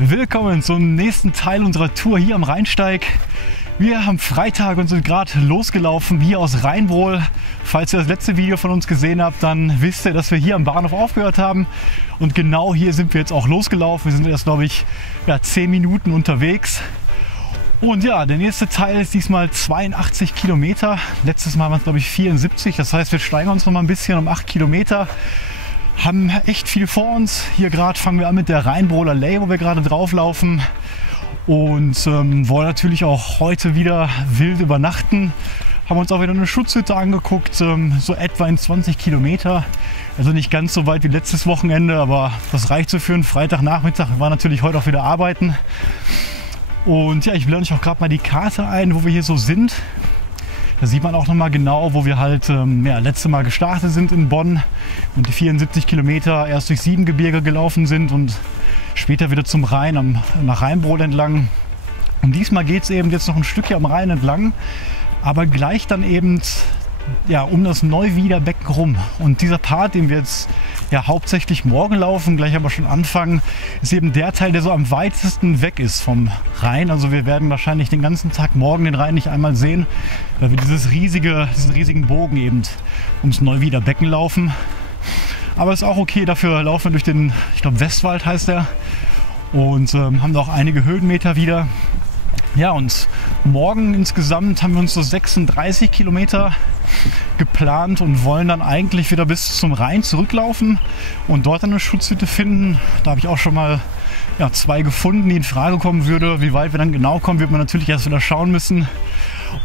Willkommen zum nächsten Teil unserer Tour hier am Rheinsteig. Wir haben Freitag und sind gerade losgelaufen hier aus Rheinbrohl. Falls ihr das letzte Video von uns gesehen habt, dann wisst ihr, dass wir hier am Bahnhof aufgehört haben. Und genau hier sind wir jetzt auch losgelaufen. Wir sind erst, glaube ich, 10 Minuten unterwegs. Und ja, der nächste Teil ist diesmal 82 Kilometer. Letztes Mal waren es, glaube ich, 74. Das heißt, wir steigern uns noch mal ein bisschen um 8 Kilometer. Haben echt viel vor uns. Hier gerade fangen wir an mit der Rheinbrohler Lay, wo wir gerade drauflaufen. Und wollen natürlich auch heute wieder wild übernachten. Haben uns auch wieder eine Schutzhütte angeguckt, so etwa in 20 Kilometer. Also nicht ganz so weit wie letztes Wochenende, aber das reicht so für einen Freitagnachmittag. Wir waren natürlich heute auch wieder arbeiten. Und ja, ich blende euch auch gerade mal die Karte ein, wo wir hier so sind. Da sieht man auch noch mal genau, wo wir halt letztes Mal gestartet sind in Bonn und die 74 Kilometer erst durch Siebengebirge gelaufen sind und später wieder zum Rhein, nach Rheinbrohl entlang. Und diesmal geht es eben jetzt noch ein Stück hier am Rhein entlang, aber gleich dann eben um das Neuwieder Becken rum. Und dieser Part, den wir jetzt hauptsächlich morgen laufen, gleich aber schon anfangen, ist eben der Teil, der so am weitesten weg ist vom Rhein. Also wir werden wahrscheinlich den ganzen Tag morgen den Rhein nicht einmal sehen, weil wir diesen riesigen Bogen eben ums Neuwieder Becken laufen. Aber ist auch okay, dafür laufen wir durch den, ich glaube Westwald heißt der, und haben da auch einige Höhenmeter wieder. Ja, und morgen insgesamt haben wir uns so 36 Kilometer geplant und wollen dann eigentlich wieder bis zum Rhein zurücklaufen und dort eine Schutzhütte finden. Da habe ich auch schon mal 2 gefunden, die in Frage kommen würde. Wie weit wir dann genau kommen, wird man natürlich erst wieder schauen müssen.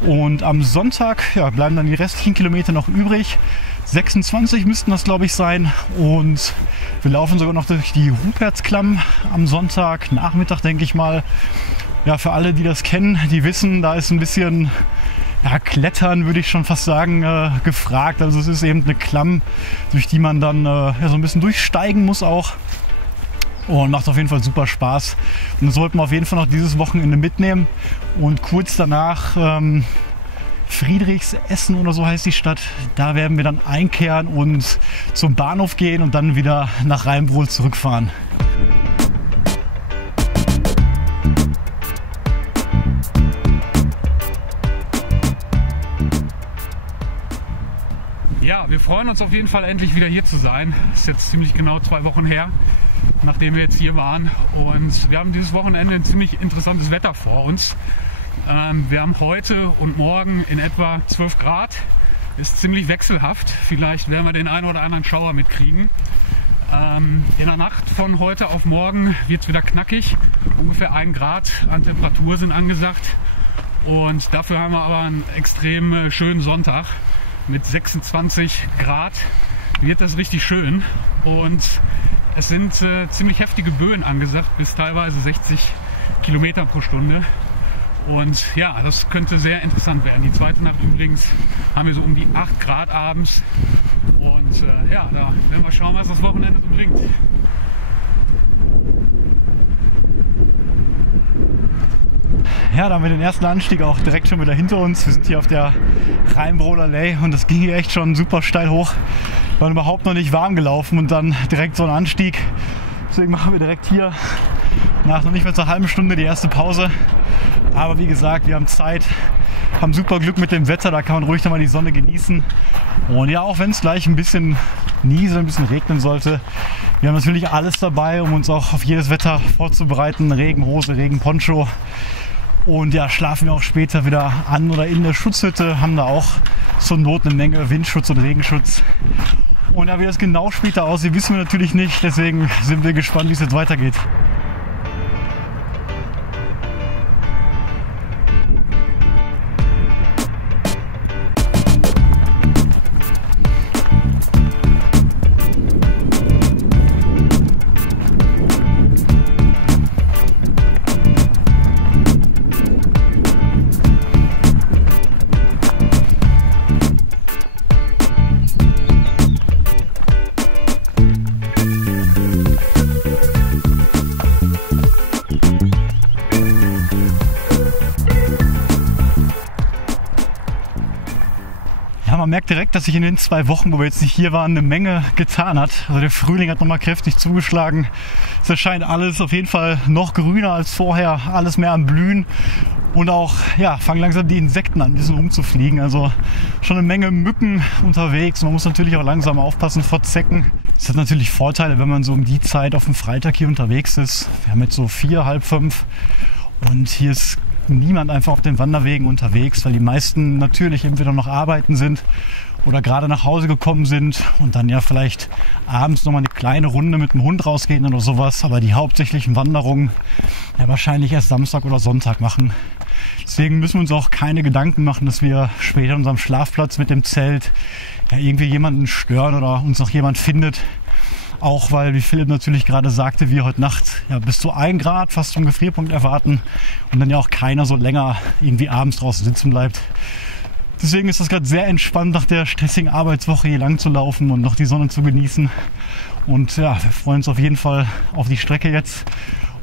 Und am Sonntag bleiben dann die restlichen Kilometer noch übrig. 26 müssten das, glaube ich, sein. Und wir laufen sogar noch durch die Rupertsklamm am Sonntag, Nachmittag, denke ich mal. Ja, für alle, die das kennen, die wissen, da ist ein bisschen Klettern, würde ich schon fast sagen, gefragt. Also es ist eben eine Klamm, durch die man dann so ein bisschen durchsteigen muss auch. Und macht auf jeden Fall super Spaß. Und das sollten wir auf jeden Fall noch dieses Wochenende mitnehmen. Und kurz danach Friedrichsessen oder so heißt die Stadt. Da werden wir dann einkehren und zum Bahnhof gehen und dann wieder nach Rheinbrohl zurückfahren. Ja, wir freuen uns auf jeden Fall endlich wieder hier zu sein. Das ist jetzt ziemlich genau 2 Wochen her, nachdem wir jetzt hier waren. Und wir haben dieses Wochenende ein ziemlich interessantes Wetter vor uns. Wir haben heute und morgen in etwa 12 Grad. Ist ziemlich wechselhaft. Vielleicht werden wir den einen oder anderen Schauer mitkriegen. In der Nacht von heute auf morgen wird es wieder knackig. Ungefähr 1 Grad an Temperatur sind angesagt. Und dafür haben wir aber einen extrem schönen Sonntag. Mit 26 Grad wird das richtig schön und es sind ziemlich heftige Böen angesagt, bis teilweise 60 Kilometer pro Stunde. Und ja, das könnte sehr interessant werden. Die zweite Nacht übrigens haben wir so um die 8 Grad abends. Und da werden wir schauen, was das Wochenende so bringt. Ja, da haben wir den ersten Anstieg auch direkt schon wieder hinter uns. Wir sind hier auf der Rheinbrohler Lay und das ging hier echt schon super steil hoch. Wir waren überhaupt noch nicht warm gelaufen und dann direkt so ein Anstieg. Deswegen machen wir direkt hier nach noch nicht mehr zur halben Stunde die erste Pause. Aber wie gesagt, wir haben Zeit, haben super Glück mit dem Wetter, da kann man ruhig noch mal die Sonne genießen. Und ja, auch wenn es gleich ein bisschen nieselt, ein bisschen regnen sollte, wir haben natürlich alles dabei, um uns auch auf jedes Wetter vorzubereiten. Regenhose, Regenponcho. Und ja, schlafen wir auch später wieder an oder in der Schutzhütte, haben da auch zur Not eine Menge Windschutz und Regenschutz. Und ja, wie das genau später aussieht, wissen wir natürlich nicht. Deswegen sind wir gespannt, wie es jetzt weitergeht. man merkt direkt, dass sich in den 2 Wochen, wo wir jetzt nicht hier waren, eine Menge getan hat. Also der Frühling hat nochmal kräftig zugeschlagen. Es erscheint alles auf jeden Fall noch grüner als vorher, alles mehr am Blühen. Und auch, ja, fangen langsam die Insekten an, ein bisschen rumzufliegen. Also schon eine Menge Mücken unterwegs. Man muss natürlich auch langsam aufpassen vor Zecken. Es hat natürlich Vorteile, wenn man so um die Zeit auf dem Freitag hier unterwegs ist. Wir haben jetzt so 4, halb 5 und hier ist niemand einfach auf den Wanderwegen unterwegs, weil die meisten natürlich entweder noch arbeiten sind oder gerade nach Hause gekommen sind und dann ja vielleicht abends nochmal eine kleine Runde mit dem Hund rausgehen oder sowas, aber die hauptsächlichen Wanderungen ja wahrscheinlich erst Samstag oder Sonntag machen. Deswegen müssen wir uns auch keine Gedanken machen, dass wir später an unserem Schlafplatz mit dem Zelt ja irgendwie jemanden stören oder uns noch jemand findet. Auch weil, wie Philipp natürlich gerade sagte, wir heute Nacht ja bis zu 1 Grad fast zum Gefrierpunkt erwarten und dann ja auch keiner so länger irgendwie abends draußen sitzen bleibt. Deswegen ist das gerade sehr entspannt, nach der stressigen Arbeitswoche hier lang zu laufen und noch die Sonne zu genießen. Und ja, wir freuen uns auf jeden Fall auf die Strecke jetzt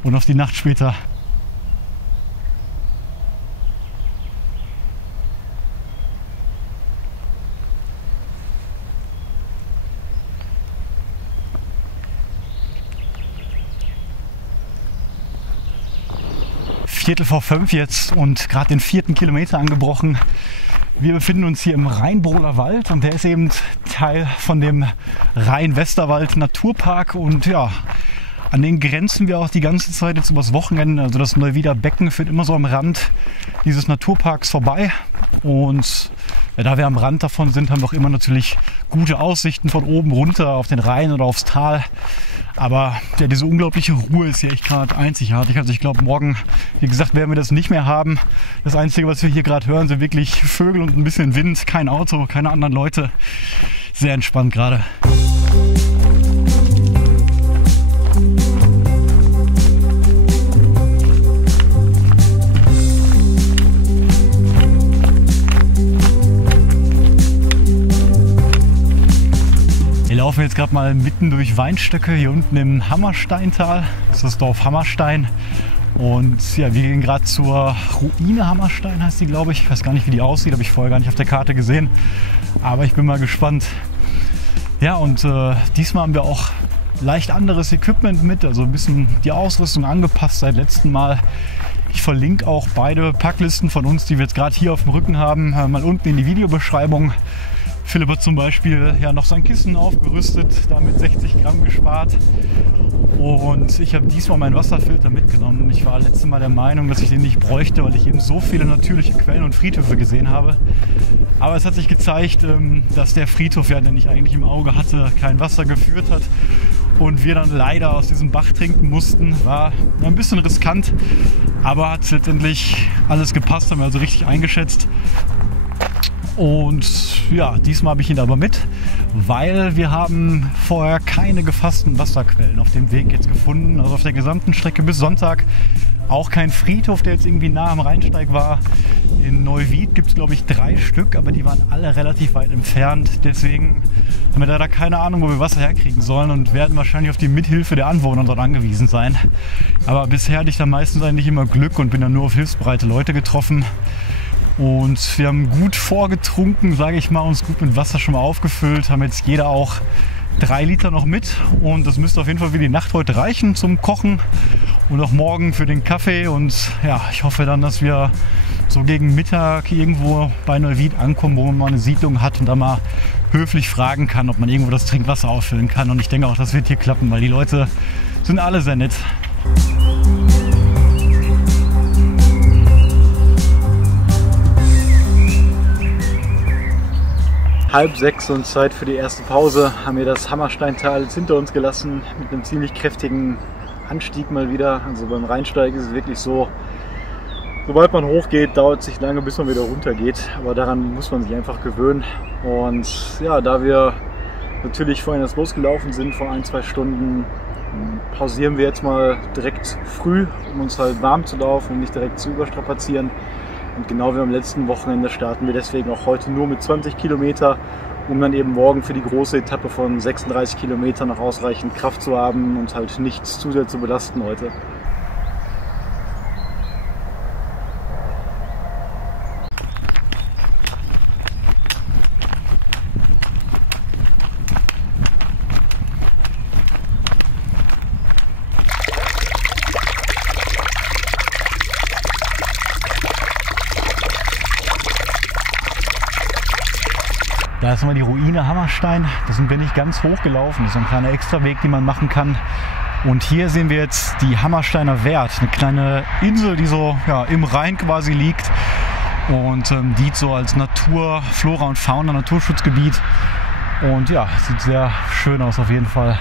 und auf die Nacht später. Viertel vor 5 jetzt und gerade den 4. Kilometer angebrochen. Wir befinden uns hier im Rheinbrohler Wald und der ist eben Teil von dem Rhein-Westerwald Naturpark und ja, an den grenzen wir auch die ganze Zeit jetzt übers Wochenende. Also das Neuwieder Becken führt immer so am Rand dieses Naturparks vorbei und ja, da wir am Rand davon sind, haben wir auch immer natürlich gute Aussichten von oben runter auf den Rhein oder aufs Tal. Aber ja, diese unglaubliche Ruhe ist hier echt gerade einzigartig. Also ich glaube, morgen, wie gesagt, werden wir das nicht mehr haben. Das Einzige, was wir hier gerade hören, sind wirklich Vögel und ein bisschen Wind. Kein Auto, keine anderen Leute. Sehr entspannt gerade. Wir laufen jetzt gerade mal mitten durch Weinstöcke hier unten im Hammersteintal. Das ist das Dorf Hammerstein. Und ja, wir gehen gerade zur Ruine Hammerstein, heißt die, glaube ich. Ich weiß gar nicht, wie die aussieht, habe ich vorher gar nicht auf der Karte gesehen. Aber ich bin mal gespannt. Ja, und diesmal haben wir auch leicht anderes Equipment mit, also ein bisschen die Ausrüstung angepasst seit letztem Mal. Ich verlinke auch beide Packlisten von uns, die wir jetzt gerade hier auf dem Rücken haben, mal unten in die Videobeschreibung. Philipp hat zum Beispiel ja noch sein Kissen aufgerüstet, damit 60 Gramm gespart. Und ich habe diesmal meinen Wasserfilter mitgenommen. Ich war letztes Mal der Meinung, dass ich den nicht bräuchte, weil ich eben so viele natürliche Quellen und Friedhöfe gesehen habe. Aber es hat sich gezeigt, dass der Friedhof, ja, den ich eigentlich im Auge hatte, kein Wasser geführt hat. Und wir dann leider aus diesem Bach trinken mussten. War ein bisschen riskant, aber hat letztendlich alles gepasst, haben wir also richtig eingeschätzt. Und ja, diesmal habe ich ihn aber mit, weil wir haben vorher keine gefassten Wasserquellen auf dem Weg jetzt gefunden. Also auf der gesamten Strecke bis Sonntag auch kein Friedhof, der jetzt irgendwie nah am Rheinsteig war. In Neuwied gibt es, glaube ich, 3 Stück, aber die waren alle relativ weit entfernt. Deswegen haben wir leider keine Ahnung, wo wir Wasser herkriegen sollen und werden wahrscheinlich auf die Mithilfe der Anwohner dort angewiesen sein. Aber bisher hatte ich da meistens eigentlich immer Glück und bin dann nur auf hilfsbereite Leute getroffen. Und wir haben gut vorgetrunken, sage ich mal, uns gut mit Wasser schon mal aufgefüllt, haben jetzt jeder auch 3 Liter noch mit und das müsste auf jeden Fall für die Nacht heute reichen zum Kochen und auch morgen für den Kaffee. Und ja, ich hoffe dann, dass wir so gegen Mittag irgendwo bei Neuwied ankommen, wo man mal eine Siedlung hat und da mal höflich fragen kann, ob man irgendwo das Trinkwasser auffüllen kann. Und ich denke auch, das wird hier klappen, weil die Leute sind alle sehr nett. 5:30 und Zeit für die erste Pause. Haben wir das Hammersteintal jetzt hinter uns gelassen mit einem ziemlich kräftigen Anstieg mal wieder. Also beim Rheinsteig ist es wirklich so, sobald man hochgeht, dauert es nicht lange, bis man wieder runter geht. Aber daran muss man sich einfach gewöhnen. Und ja, da wir natürlich vorhin erst losgelaufen sind, vor 1-2 Stunden, pausieren wir jetzt mal direkt früh, um uns halt warm zu laufen und nicht direkt zu überstrapazieren. Und genau wie am letzten Wochenende starten wir deswegen auch heute nur mit 20 Kilometer, um dann eben morgen für die große Etappe von 36 Kilometern noch ausreichend Kraft zu haben und halt nichts zu sehr zu belasten heute. Da ist nochmal die Ruine Hammerstein. Da sind wir nicht ganz hoch gelaufen. Das ist ein kleiner Extraweg, den man machen kann. Und hier sehen wir jetzt die Hammersteiner Wert. Eine kleine Insel, die so im Rhein quasi liegt. Und dient so als Natur, Flora und Fauna, Naturschutzgebiet. Und ja, sieht sehr schön aus auf jeden Fall.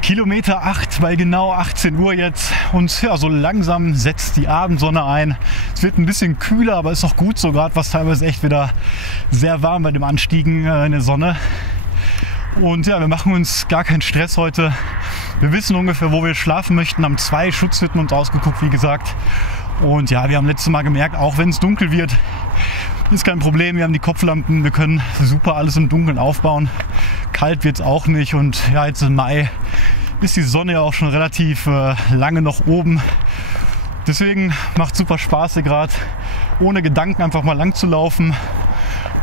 Kilometer 8 bei genau 18 Uhr jetzt. Und ja, so langsam setzt die Abendsonne ein. Es wird ein bisschen kühler, aber ist auch gut so, gerade was teilweise echt wieder sehr warm bei dem Anstiegen in der Sonne. Und ja, wir machen uns gar keinen Stress heute. Wir wissen ungefähr, wo wir schlafen möchten, haben 2 Schutzhütten uns ausgeguckt, wie gesagt. Und ja, wir haben letztes Mal gemerkt, auch wenn es dunkel wird, ist kein Problem. Wir haben die Kopflampen, wir können super alles im Dunkeln aufbauen. Kalt wird es auch nicht und ja, jetzt im Mai ist die Sonne ja auch schon relativ lange noch oben. Deswegen macht super Spaß hier gerade, ohne Gedanken einfach mal lang zu laufen.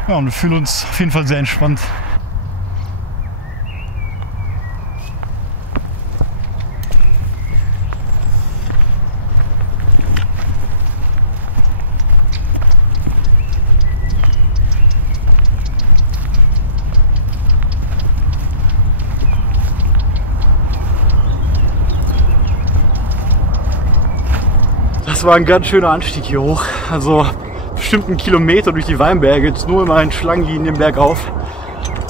Ja, und wir fühlen uns auf jeden Fall sehr entspannt. Das war ein ganz schöner Anstieg hier hoch, also bestimmt 1 Kilometer durch die Weinberge, jetzt nur immer in Schlangenlinien bergauf.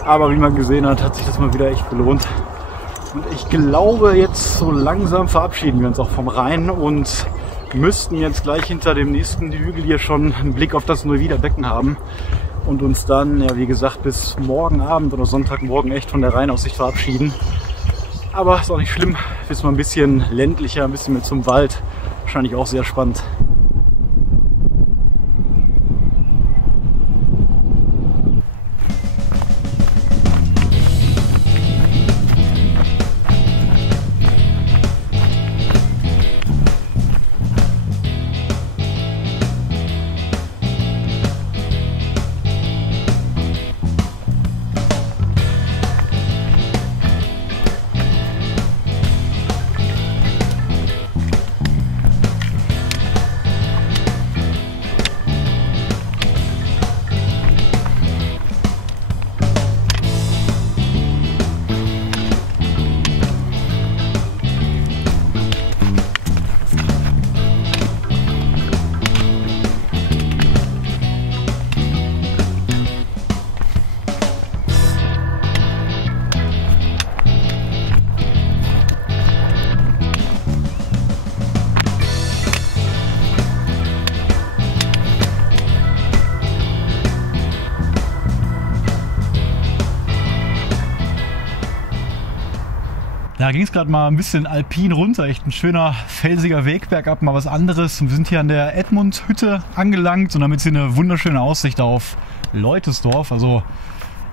Aber wie man gesehen hat, hat sich das mal wieder echt gelohnt. Und ich glaube, jetzt so langsam verabschieden wir uns auch vom Rhein und müssten jetzt gleich hinter dem nächsten Hügel hier schon einen Blick auf das Neuwieder Becken haben und uns dann, ja wie gesagt, bis morgen Abend oder Sonntagmorgen echt von der Rheinaussicht verabschieden. Aber ist auch nicht schlimm, ist mal ein bisschen ländlicher, ein bisschen mehr zum Wald. Wahrscheinlich auch sehr spannend. Da ging es gerade mal ein bisschen alpin runter, echt ein schöner felsiger Weg bergab, mal was anderes. Wir sind hier an der Edmund-Hütte angelangt und damit hier eine wunderschöne Aussicht auf Leutesdorf. Also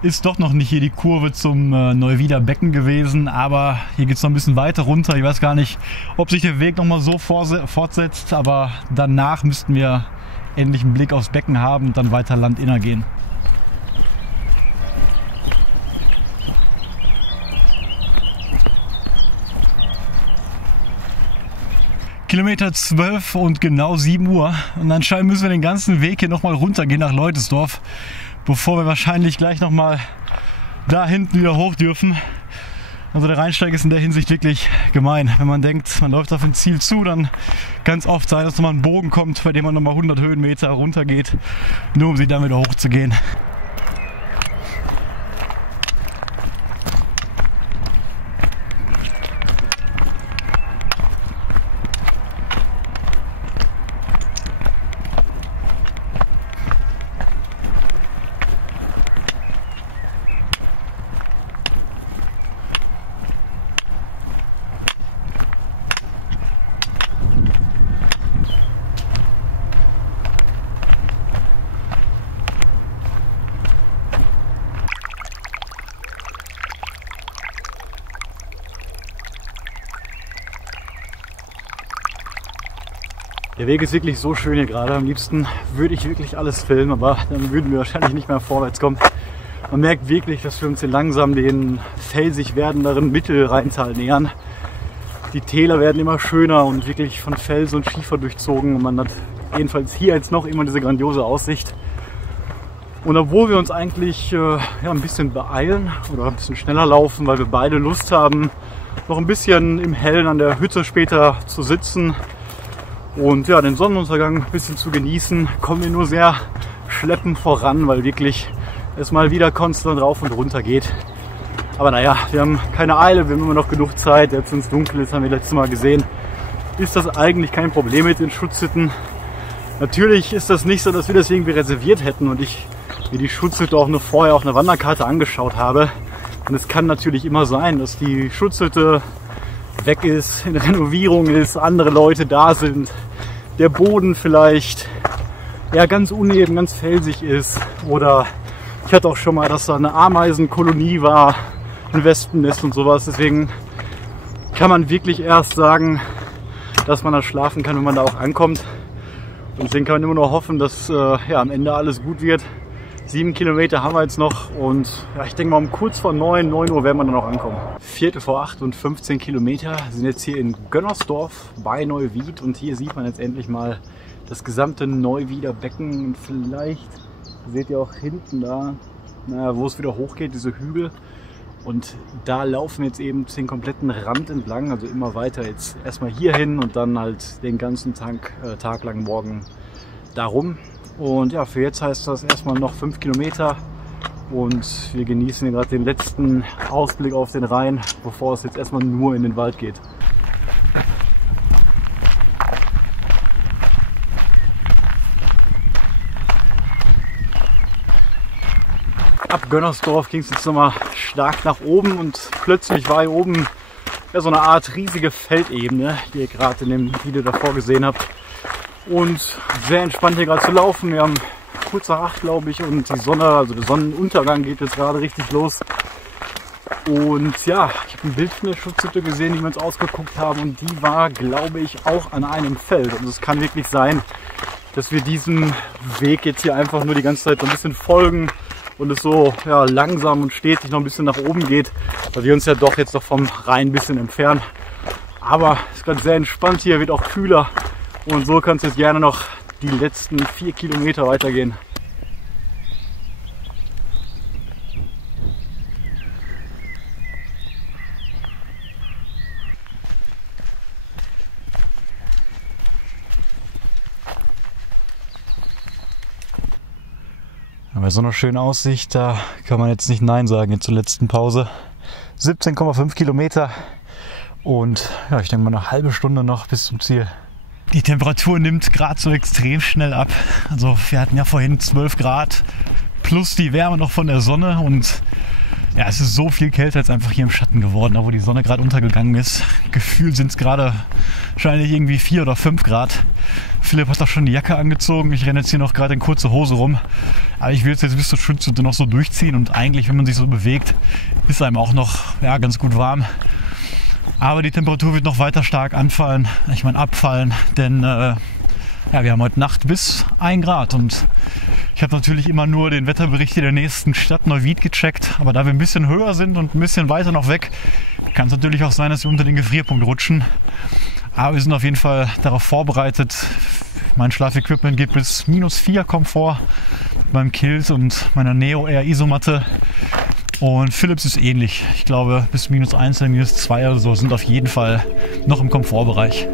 ist doch noch nicht hier die Kurve zum Neuwieder Becken gewesen, aber hier geht es noch ein bisschen weiter runter. Ich weiß gar nicht, ob sich der Weg nochmal so fortsetzt, aber danach müssten wir endlich einen Blick aufs Becken haben und dann weiter landinner gehen. Kilometer 12 und genau 7 Uhr. Und anscheinend müssen wir den ganzen Weg hier nochmal runtergehen nach Leutesdorf, bevor wir wahrscheinlich gleich nochmal da hinten wieder hoch dürfen. Also der Rheinsteig ist in der Hinsicht wirklich gemein. Wenn man denkt, man läuft auf ein Ziel zu, dann kann es oft sein, dass nochmal ein Bogen kommt, bei dem man nochmal 100 Höhenmeter runter geht, nur um sie dann wieder hochzugehen. Der Weg ist wirklich so schön hier gerade. Am liebsten würde ich wirklich alles filmen, aber dann würden wir wahrscheinlich nicht mehr vorwärts kommen. Man merkt wirklich, dass wir uns hier langsam den felsig werdenderen Mittelrheintal nähern. Die Täler werden immer schöner und wirklich von Fels und Schiefer durchzogen. Und man hat jedenfalls hier jetzt noch immer diese grandiose Aussicht. Und obwohl wir uns eigentlich ja, ein bisschen beeilen oder ein bisschen schneller laufen, weil wir beide Lust haben, noch ein bisschen im Hellen an der Hütte später zu sitzen und ja, den Sonnenuntergang ein bisschen zu genießen, kommen wir nur sehr schleppend voran, weil wirklich es mal wieder konstant rauf und runter geht. Aber naja, wir haben keine Eile, wir haben immer noch genug Zeit. Jetzt, wenn es dunkel ist, haben wir letztes Mal gesehen, ist das eigentlich kein Problem mit den Schutzhütten. Natürlich ist das nicht so, dass wir das irgendwie reserviert hätten und ich mir die Schutzhütte auch nur vorher auf einer Wanderkarte angeschaut habe. Und es kann natürlich immer sein, dass die Schutzhütte weg ist, in Renovierung ist, andere Leute da sind, der Boden vielleicht ja, ganz uneben, ganz felsig ist. Oder ich hatte auch schon mal, dass da eine Ameisenkolonie war, ein Wespennest und sowas. Deswegen kann man wirklich erst sagen, dass man da schlafen kann, wenn man da auch ankommt. Und deswegen kann man immer nur hoffen, dass ja, am Ende alles gut wird. 7 Kilometer haben wir jetzt noch und ja, ich denke mal um kurz vor 9 Uhr werden wir dann noch ankommen. 7:45 und 15 Kilometer sind jetzt hier in Gönnersdorf bei Neuwied und hier sieht man jetzt endlich mal das gesamte Neuwieder Becken und vielleicht seht ihr auch hinten da, naja, wo es wieder hochgeht, diese Hügel. Und da laufen wir jetzt eben den kompletten Rand entlang, also immer weiter jetzt erstmal hier hin und dann halt den ganzen Tag lang morgen darum. Und ja, für jetzt heißt das erstmal noch 5 Kilometer und wir genießen hier gerade den letzten Ausblick auf den Rhein, bevor es jetzt erstmal nur in den Wald geht. Ab Gönnersdorf ging es jetzt nochmal stark nach oben und plötzlich war hier oben ja, so eine Art riesige Feldebene, die ihr gerade in dem Video davor gesehen habt. Und sehr entspannt hier gerade zu laufen. Wir haben kurz nach 8, glaube ich, und die Sonne, also der Sonnenuntergang geht jetzt gerade richtig los. Und ja, ich habe ein Bild von der Schutzhütte gesehen, die wir uns ausgeguckt haben und die war, glaube ich, auch an einem Feld. Und es kann wirklich sein, dass wir diesem Weg jetzt hier einfach nur die ganze Zeit so ein bisschen folgen und es so ja, langsam und stetig noch ein bisschen nach oben geht, weil wir uns ja doch jetzt noch vom Rhein ein bisschen entfernen. Aber es ist gerade sehr entspannt hier, wird auch kühler. Und so kann es jetzt gerne noch die letzten 4 Kilometer weitergehen. Bei so einer schönen Aussicht, da kann man jetzt nicht Nein sagen jetzt zur letzten Pause. 17,5 Kilometer und ja, ich denke mal eine halbe Stunde noch bis zum Ziel. Die Temperatur nimmt gerade so extrem schnell ab. Also wir hatten ja vorhin 12 Grad plus die Wärme noch von der Sonne und ja, es ist so viel kälter jetzt einfach hier im Schatten geworden, da wo die Sonne gerade untergegangen ist. Gefühlt sind es gerade wahrscheinlich irgendwie 4 oder 5 Grad. Philipp hat auch schon die Jacke angezogen. Ich renne jetzt hier noch gerade in kurze Hose rum. Aber ich will es jetzt bis zur Schutzhütte noch so durchziehen und eigentlich, wenn man sich so bewegt, ist einem auch noch ja, ganz gut warm. Aber die Temperatur wird noch weiter stark abfallen, denn ja, wir haben heute Nacht bis 1 Grad und ich habe natürlich immer nur den Wetterbericht in der nächsten Stadt Neuwied gecheckt, aber da wir ein bisschen höher sind und ein bisschen weiter noch weg, kann es natürlich auch sein, dass wir unter den Gefrierpunkt rutschen. Aber wir sind auf jeden Fall darauf vorbereitet. Mein Schlafequipment geht bis -4 Komfort mit meinem Kilt und meiner Neo Air Isomatte. Und Philips ist ähnlich. Ich glaube bis -1 oder -2 oder so sind auf jeden Fall noch im Komfortbereich.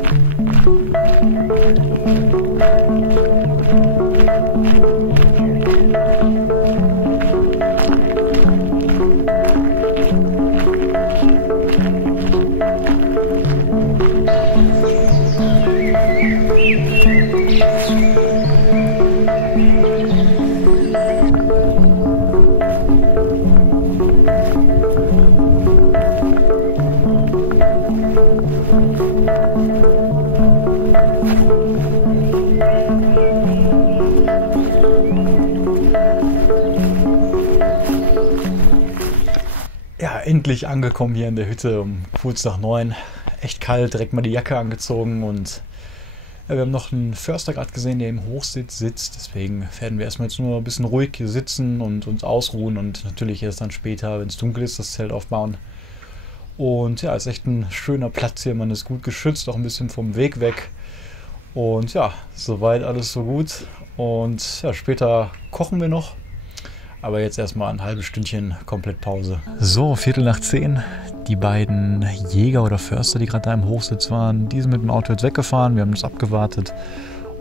Ja, endlich angekommen hier in der Hütte um kurz nach 9. Echt kalt, direkt mal die Jacke angezogen und ja, wir haben noch einen Förster gerade gesehen, der im Hochsitz sitzt. Deswegen werden wir erstmal jetzt nur ein bisschen ruhig hier sitzen und uns ausruhen und natürlich erst dann später, wenn es dunkel ist, das Zelt aufbauen. Und ja, ist echt ein schöner Platz hier, man ist gut geschützt, auch ein bisschen vom Weg weg. Und ja, soweit alles so gut. Und ja, später kochen wir noch. Aber jetzt erstmal ein halbes Stündchen komplett Pause. So, 9:15. Die beiden Jäger oder Förster, die gerade da im Hochsitz waren, die sind mit dem Auto jetzt weggefahren. Wir haben das abgewartet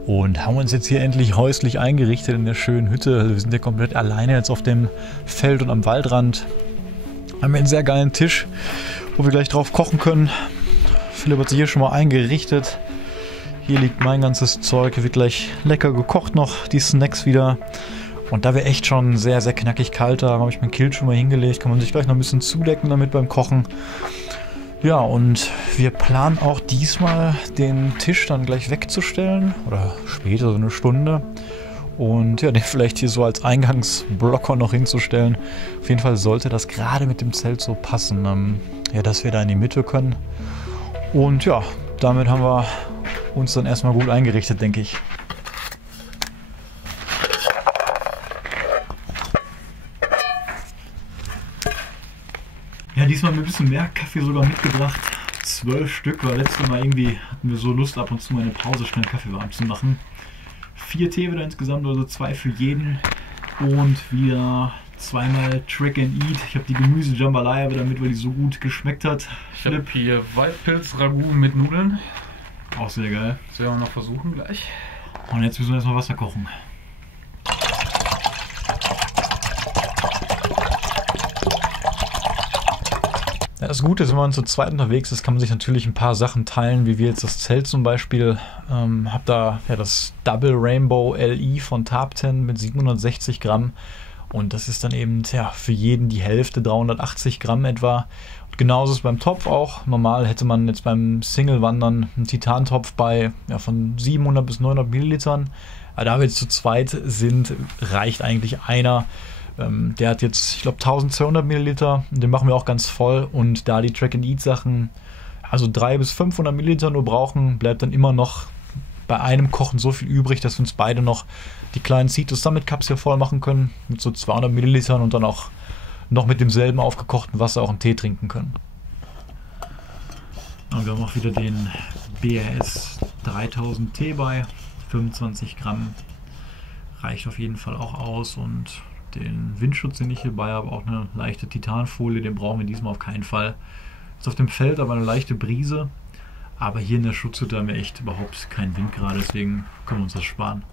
und haben uns jetzt hier endlich häuslich eingerichtet in der schönen Hütte. Wir sind ja komplett alleine jetzt auf dem Feld und am Waldrand. Haben hier einen sehr geilen Tisch, wo wir gleich drauf kochen können. Philipp hat sich hier schon mal eingerichtet. Hier liegt mein ganzes Zeug. Hier wird gleich lecker gekocht noch, die Snacks wieder. Und da wir echt schon sehr, sehr knackig kalt haben, habe ich mein Kilt schon mal hingelegt. Kann man sich gleich noch ein bisschen zudecken damit beim Kochen. Ja, und wir planen auch diesmal den Tisch dann gleich wegzustellen. Oder später, so eine Stunde. Und ja, den vielleicht hier so als Eingangsblocker noch hinzustellen. Auf jeden Fall sollte das gerade mit dem Zelt so passen, ja, dass wir da in die Mitte können. Und ja, damit haben wir uns dann erstmal gut eingerichtet, denke ich. Ja, diesmal haben wir ein bisschen mehr Kaffee sogar mitgebracht. 12 Stück, weil letztes Mal irgendwie hatten wir so Lust, ab und zu mal eine Pause schnell Kaffee warm zu machen. 4 Tee wieder insgesamt, also 2 für jeden. Und wieder zweimal Track and Eat. Ich habe die Gemüse-Jambalaya wieder mit, weil die so gut geschmeckt hat. Ich habe hier Waldpilz-Ragout mit Nudeln. Auch sehr geil. Das werden wir noch versuchen gleich. Und jetzt müssen wir erstmal Wasser kochen. Ja, das Gute ist, wenn man zu zweit unterwegs ist, kann man sich natürlich ein paar Sachen teilen, wie wir jetzt das Zelt zum Beispiel. Habe da ja das Double Rainbow LI von Tarpten mit 760 Gramm. Und das ist dann eben ja, für jeden die Hälfte, 380 Gramm etwa. Und genauso ist es beim Topf auch. Normal hätte man jetzt beim Single-Wandern einen Titantopf bei ja, von 700 bis 900 Millilitern. Aber da wir jetzt zu zweit sind, reicht eigentlich einer. Der hat jetzt, ich glaube, 1200 Milliliter. Den machen wir auch ganz voll. Und da die Track-and-Eat-Sachen also 300 bis 500 Milliliter nur brauchen, bleibt dann immer noch bei einem Kochen so viel übrig, dass wir uns beide noch die kleinen Citrus Summit Cups hier voll machen können. Mit so 200 Millilitern und dann auch noch mit demselben aufgekochten Wasser auch einen Tee trinken können. Und wir haben auch wieder den BRS 3000 Tee bei. 25 Gramm reicht auf jeden Fall auch aus. Und den Windschutz, den ich hierbei habe, auch eine leichte Titanfolie, den brauchen wir diesmal auf keinen Fall. Ist auf dem Feld aber eine leichte Brise, aber hier in der Schutzhütte haben wir echt überhaupt keinen Wind gerade, deswegen können wir uns das sparen.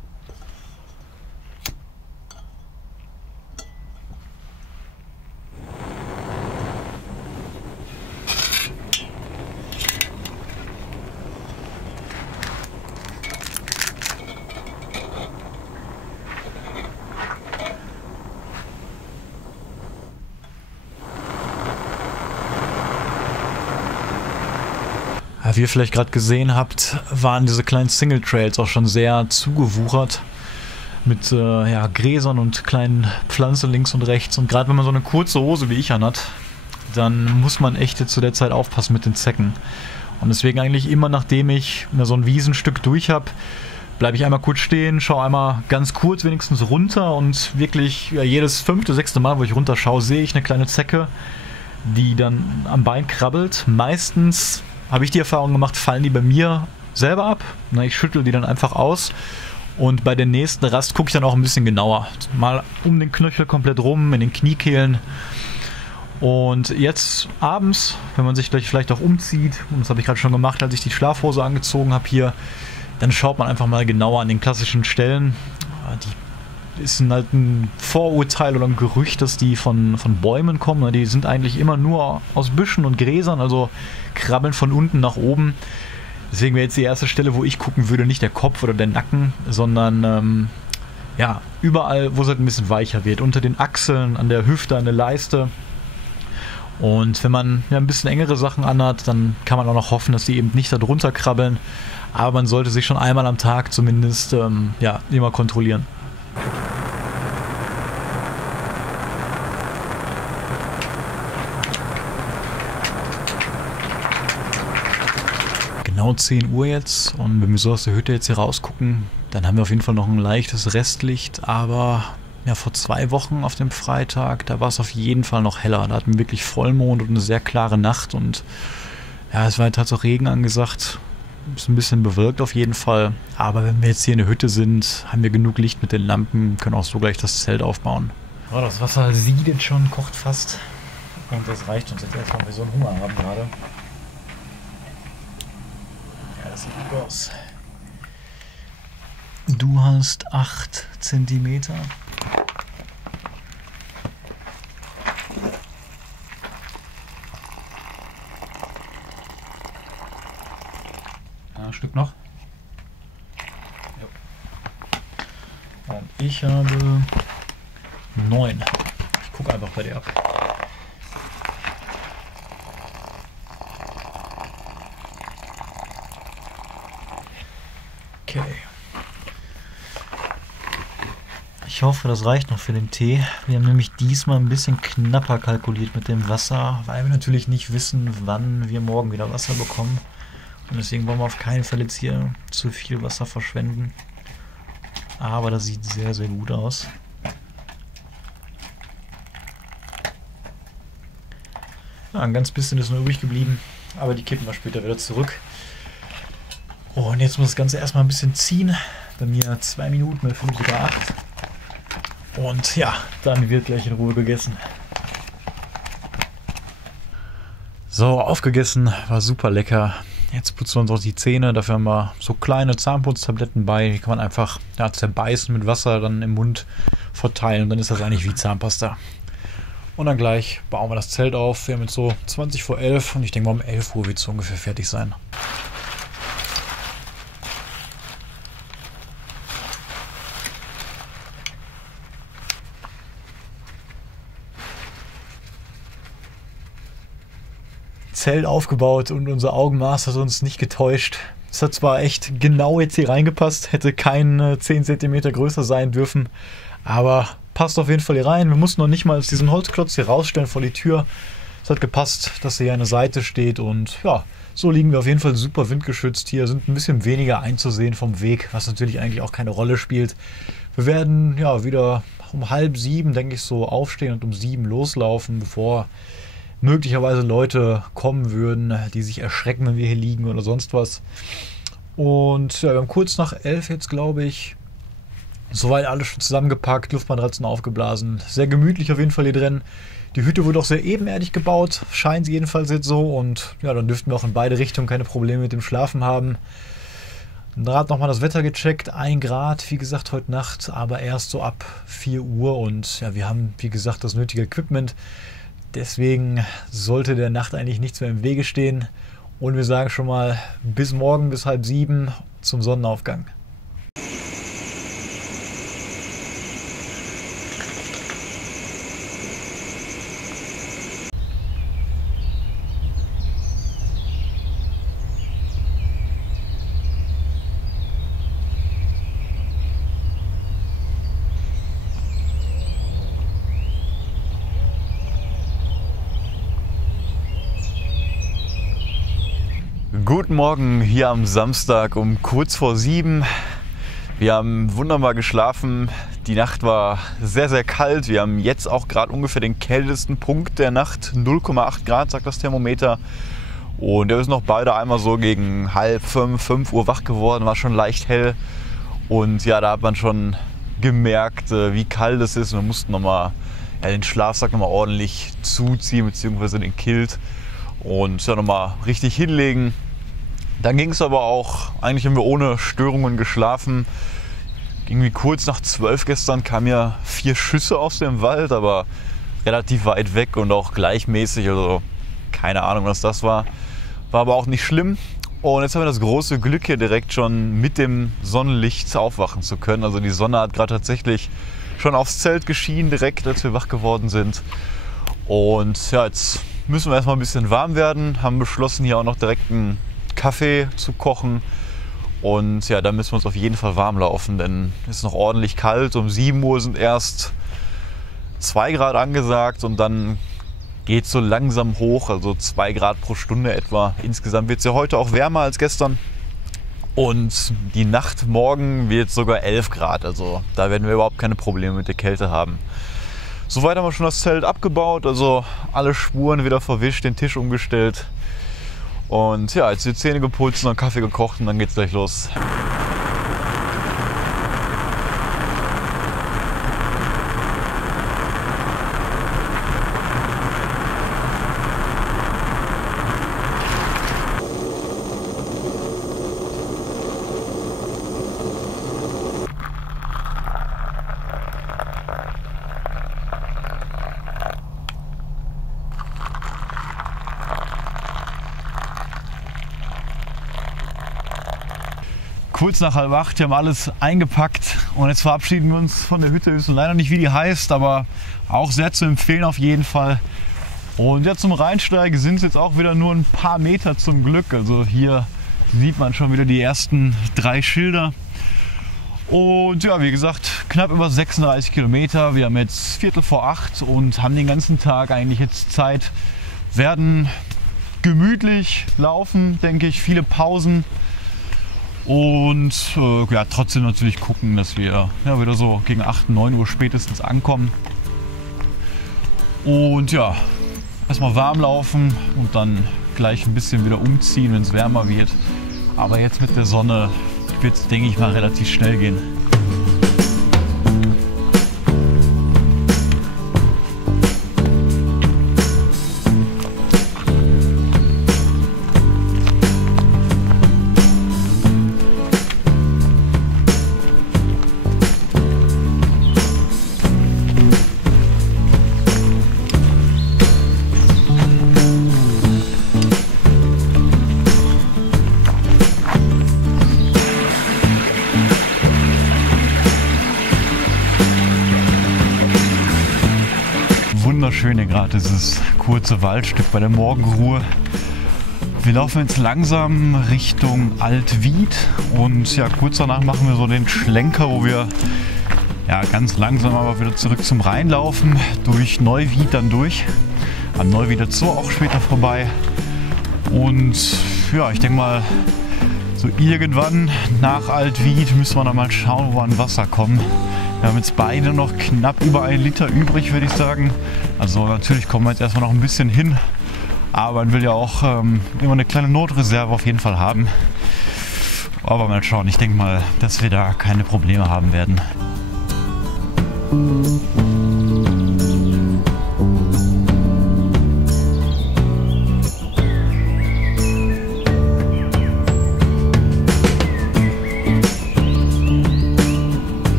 Wie ihr vielleicht gerade gesehen habt, waren diese kleinen Single Trails auch schon sehr zugewuchert mit ja, Gräsern und kleinen Pflanzen links und rechts. Und gerade wenn man so eine kurze Hose wie ich anhat, dann muss man echt jetzt zu der Zeit aufpassen mit den Zecken. Und deswegen eigentlich immer, nachdem ich so ein Wiesenstück durch habe, bleibe ich einmal kurz stehen, schaue einmal ganz kurz wenigstens runter und wirklich ja, jedes 5., 6. Mal, wo ich runterschaue, sehe ich eine kleine Zecke, die dann am Bein krabbelt. Meistens habe ich die Erfahrung gemacht, fallen die bei mir selber ab. Ich schüttel die dann einfach aus und bei der nächsten Rast gucke ich dann auch ein bisschen genauer. Mal um den Knöchel komplett rum, in den Kniekehlen. Und jetzt abends, wenn man sich gleich vielleicht auch umzieht, und das habe ich gerade schon gemacht, als ich die Schlafhose angezogen habe hier, dann schaut man einfach mal genauer an den klassischen Stellen. Die ist halt ein Vorurteil oder ein Gerücht, dass die von Bäumen kommen. Die sind eigentlich immer nur aus Büschen und Gräsern, also krabbeln von unten nach oben. Deswegen wäre jetzt die erste Stelle, wo ich gucken würde, nicht der Kopf oder der Nacken, sondern ja, überall, wo es halt ein bisschen weicher wird. Unter den Achseln, an der Hüfte, an der Leiste. Und wenn man ja, ein bisschen engere Sachen anhat, dann kann man auch noch hoffen, dass die eben nicht da drunter krabbeln. Aber man sollte sich schon einmal am Tag zumindest ja, immer kontrollieren. Genau 10 Uhr jetzt, und wenn wir so aus der Hütte jetzt hier rausgucken, dann haben wir auf jeden Fall noch ein leichtes Restlicht, aber ja, vor 2 Wochen auf dem Freitag, da war es auf jeden Fall noch heller. Da hatten wir wirklich Vollmond und eine sehr klare Nacht und ja, es war halt auch Regen angesagt. Ist ein bisschen bewölkt auf jeden Fall, aber wenn wir jetzt hier in der Hütte sind, haben wir genug Licht mit den Lampen, können auch so gleich das Zelt aufbauen. Oh, das Wasser siedet schon, kocht fast. Und das reicht uns jetzt erstmal, weil wir so einen Hunger haben gerade. Ja, das sieht gut aus. Du hast 8 cm. Ein Stück noch. Ja. Und ich habe 9. Ich gucke einfach bei dir ab. Okay. Ich hoffe, das reicht noch für den Tee. Wir haben nämlich diesmal ein bisschen knapper kalkuliert mit dem Wasser, weil wir natürlich nicht wissen, wann wir morgen wieder Wasser bekommen. Und deswegen wollen wir auf keinen Fall jetzt hier zu viel Wasser verschwenden. Aber das sieht sehr, sehr gut aus. Ja, ein ganz bisschen ist nur übrig geblieben, aber die kippen wir später wieder zurück. Und jetzt muss das Ganze erstmal ein bisschen ziehen. Bei mir 2 Minuten, bei 5 sogar 8. Und ja, dann wird gleich in Ruhe gegessen. So, aufgegessen, war super lecker. Jetzt putzen wir uns auch die Zähne. Dafür haben wir so kleine Zahnputztabletten bei. Die kann man einfach zerbeißen mit Wasser dann im Mund verteilen. Und dann ist das eigentlich wie Zahnpasta. Und dann gleich bauen wir das Zelt auf. Wir haben jetzt so 20 vor 11 und ich denke mal um 11 Uhr wird es so ungefähr fertig sein. Zelt aufgebaut und unser Augenmaß hat uns nicht getäuscht. Es hat zwar echt genau jetzt hier reingepasst, hätte kein 10 cm größer sein dürfen, aber passt auf jeden Fall hier rein. Wir mussten noch nicht mal diesen Holzklotz hier rausstellen vor die Tür. Es hat gepasst, dass er hier an der Seite steht und ja, so liegen wir auf jeden Fall super windgeschützt hier, sind ein bisschen weniger einzusehen vom Weg, was natürlich eigentlich auch keine Rolle spielt. Wir werden ja wieder um 6:30, denke ich, so aufstehen und um 7 loslaufen, bevor möglicherweise Leute kommen würden, die sich erschrecken, wenn wir hier liegen oder sonst was. Und ja, wir haben kurz nach 11 jetzt, glaube ich, soweit alles schon zusammengepackt, Luftmatratzen aufgeblasen. Sehr gemütlich auf jeden Fall hier drin. Die Hütte wurde auch sehr ebenerdig gebaut, scheint jedenfalls jetzt so. Und ja, dann dürften wir auch in beide Richtungen keine Probleme mit dem Schlafen haben. Gerade nochmal das Wetter gecheckt, 1 Grad, wie gesagt, heute Nacht, aber erst so ab 4 Uhr. Und ja, wir haben, wie gesagt, das nötige Equipment. Deswegen sollte der Nacht eigentlich nichts mehr im Wege stehen. Und wir sagen schon mal bis morgen, bis 6:30 zum Sonnenaufgang. Guten Morgen hier am Samstag um kurz vor 7. Wir haben wunderbar geschlafen. Die Nacht war sehr, sehr kalt. Wir haben jetzt auch gerade ungefähr den kältesten Punkt der Nacht. 0,8 Grad sagt das Thermometer. Und wir sind noch beide einmal so gegen 4:30, 5 Uhr wach geworden. War schon leicht hell. Und ja, da hat man schon gemerkt, wie kalt es ist. Wir mussten nochmal den Schlafsack nochmal ordentlich zuziehen, beziehungsweise den Kilt. Und ja, nochmal richtig hinlegen. Dann ging es aber auch, eigentlich haben wir ohne Störungen geschlafen. Irgendwie kurz nach 12 gestern kamen ja 4 Schüsse aus dem Wald, aber relativ weit weg und auch gleichmäßig. Also keine Ahnung, was das war. War aber auch nicht schlimm. Und jetzt haben wir das große Glück, hier direkt schon mit dem Sonnenlicht aufwachen zu können. Also die Sonne hat gerade tatsächlich schon aufs Zelt geschienen, direkt als wir wach geworden sind. Und ja, jetzt müssen wir erstmal ein bisschen warm werden. Haben beschlossen, hier auch noch direkt einen Kaffee zu kochen. Und ja, da müssen wir uns auf jeden Fall warm laufen, denn es ist noch ordentlich kalt. Um 7 Uhr sind erst 2 Grad angesagt und dann geht es so langsam hoch, also 2 Grad pro Stunde etwa. Insgesamt wird es ja heute auch wärmer als gestern. Und die Nacht morgen wird sogar 11 Grad, also da werden wir überhaupt keine Probleme mit der Kälte haben. Soweit haben wir schon das Zelt abgebaut, also alle Spuren wieder verwischt, den Tisch umgestellt. Und ja, jetzt die Zähne geputzt und Kaffee gekocht und dann geht's gleich los. kurz nach 7:30, wir haben alles eingepackt und jetzt verabschieden wir uns von der Hütte. Wir wissen leider nicht, wie die heißt, aber auch sehr zu empfehlen auf jeden Fall. Und ja, zum Rheinsteig sind es jetzt auch wieder nur ein paar Meter zum Glück. Also hier sieht man schon wieder die ersten 3 Schilder. Und ja, wie gesagt, knapp über 36 Kilometer. Wir haben jetzt 7:45 und haben den ganzen Tag eigentlich jetzt Zeit. Werden gemütlich laufen, denke ich, viele Pausen. Und ja, trotzdem natürlich gucken, dass wir ja, wieder so gegen 8, 9 Uhr spätestens ankommen. Und ja, erstmal warm laufen und dann gleich ein bisschen wieder umziehen, wenn es wärmer wird. Aber jetzt mit der Sonne wird es, denke ich mal, relativ schnell gehen. Wunderschön hier gerade dieses kurze Waldstück bei der Morgenruhe. Wir laufen jetzt langsam Richtung Altwied und ja, kurz danach machen wir so den Schlenker, wo wir ja ganz langsam aber wieder zurück zum Rhein laufen, durch Neuwied dann durch, am Neuwieder Zoo auch später vorbei. Und ja, ich denke mal, so irgendwann nach Altwied müssen wir dann mal schauen, wo wir an Wasser kommen. Wir haben jetzt beide noch knapp über 1 Liter übrig, würde ich sagen. Also natürlich kommen wir jetzt erstmal noch ein bisschen hin. Aber man will ja auch immer eine kleine Notreserve auf jeden Fall haben. Aber mal schauen, ich denke mal, dass wir da keine Probleme haben werden.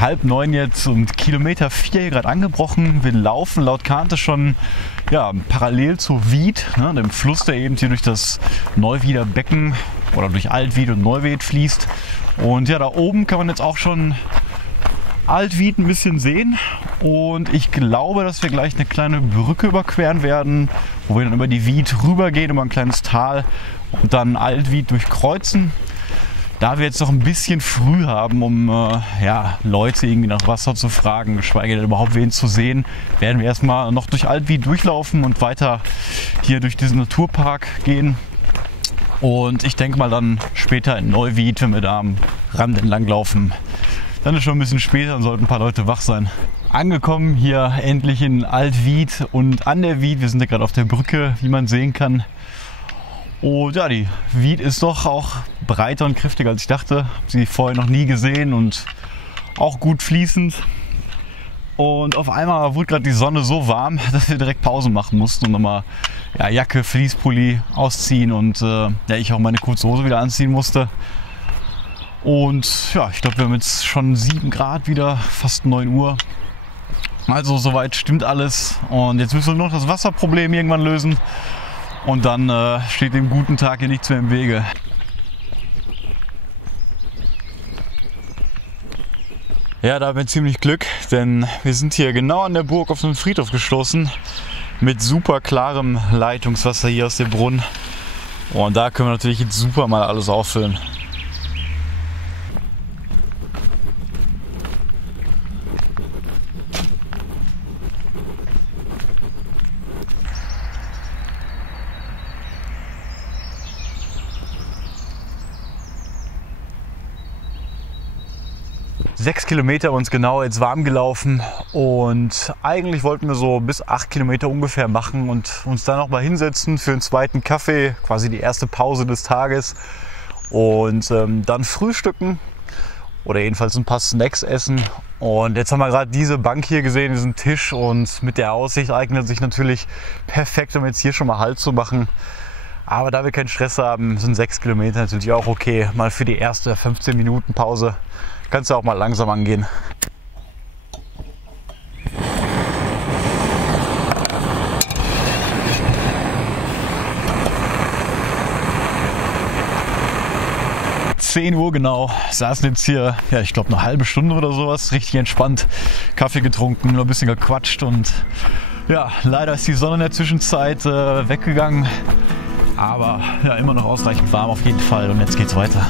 Halb 9 jetzt und Kilometer 4 hier gerade angebrochen. Wir laufen laut Karte schon ja, parallel zu Wied, ne, dem Fluss, der eben hier durch das Neuwieder Becken oder durch Altwied und Neuwied fließt. Und ja, da oben kann man jetzt auch schon Altwied ein bisschen sehen. Und ich glaube, dass wir gleich eine kleine Brücke überqueren werden, wo wir dann über die Wied rübergehen, über ein kleines Tal und dann Altwied durchkreuzen. Da wir jetzt noch ein bisschen früh haben, um ja, Leute irgendwie nach Wasser zu fragen, geschweige denn überhaupt wen zu sehen, werden wir erstmal noch durch Altwied durchlaufen und weiter hier durch diesen Naturpark gehen. Und ich denke mal dann später in Neuwied, wenn wir da am Rand entlang laufen, dann ist schon ein bisschen später, dann sollten ein paar Leute wach sein. Angekommen hier endlich in Altwied und an der Wied, wir sind ja gerade auf der Brücke, wie man sehen kann. Und ja, die Wied ist doch auch breiter und kräftiger als ich dachte. Habe sie vorher noch nie gesehen und auch gut fließend. Und auf einmal wurde gerade die Sonne so warm, dass wir direkt Pause machen mussten und nochmal ja, Jacke, Fließpulli ausziehen und ja, ich auch meine kurze Hose wieder anziehen musste. Und ja, ich glaube, wir haben jetzt schon 7 Grad wieder, fast 9 Uhr. Also soweit stimmt alles. Und jetzt müssen wir nur noch das Wasserproblem irgendwann lösen. Und dann steht dem guten Tag hier nichts mehr im Wege. Ja, da haben wir ziemlich Glück, denn wir sind hier genau an der Burg auf den Friedhof gestoßen mit super klarem Leitungswasser hier aus dem Brunnen. Und da können wir natürlich jetzt super mal alles auffüllen. Sechs Kilometer uns genau jetzt warm gelaufen und eigentlich wollten wir so bis 8 Kilometer ungefähr machen und uns dann noch mal hinsetzen für einen zweiten Kaffee, quasi die erste Pause des Tages und dann frühstücken oder jedenfalls ein paar Snacks essen Und jetzt haben wir gerade diese Bank hier gesehen, diesen Tisch, und mit der Aussicht eignet sich natürlich perfekt, um jetzt hier schon mal Halt zu machen. Aber da wir keinen Stress haben, sind 6 Kilometer natürlich auch okay. Mal für die erste 15 Minuten Pause kannst du auch mal langsam angehen. Uhr genau, saßen jetzt hier, ja, ich glaube eine halbe Stunde oder sowas, richtig entspannt, Kaffee getrunken, nur ein bisschen gequatscht, und ja, leider ist die Sonne in der Zwischenzeit weggegangen, aber ja, immer noch ausreichend warm auf jeden Fall, und jetzt geht's weiter.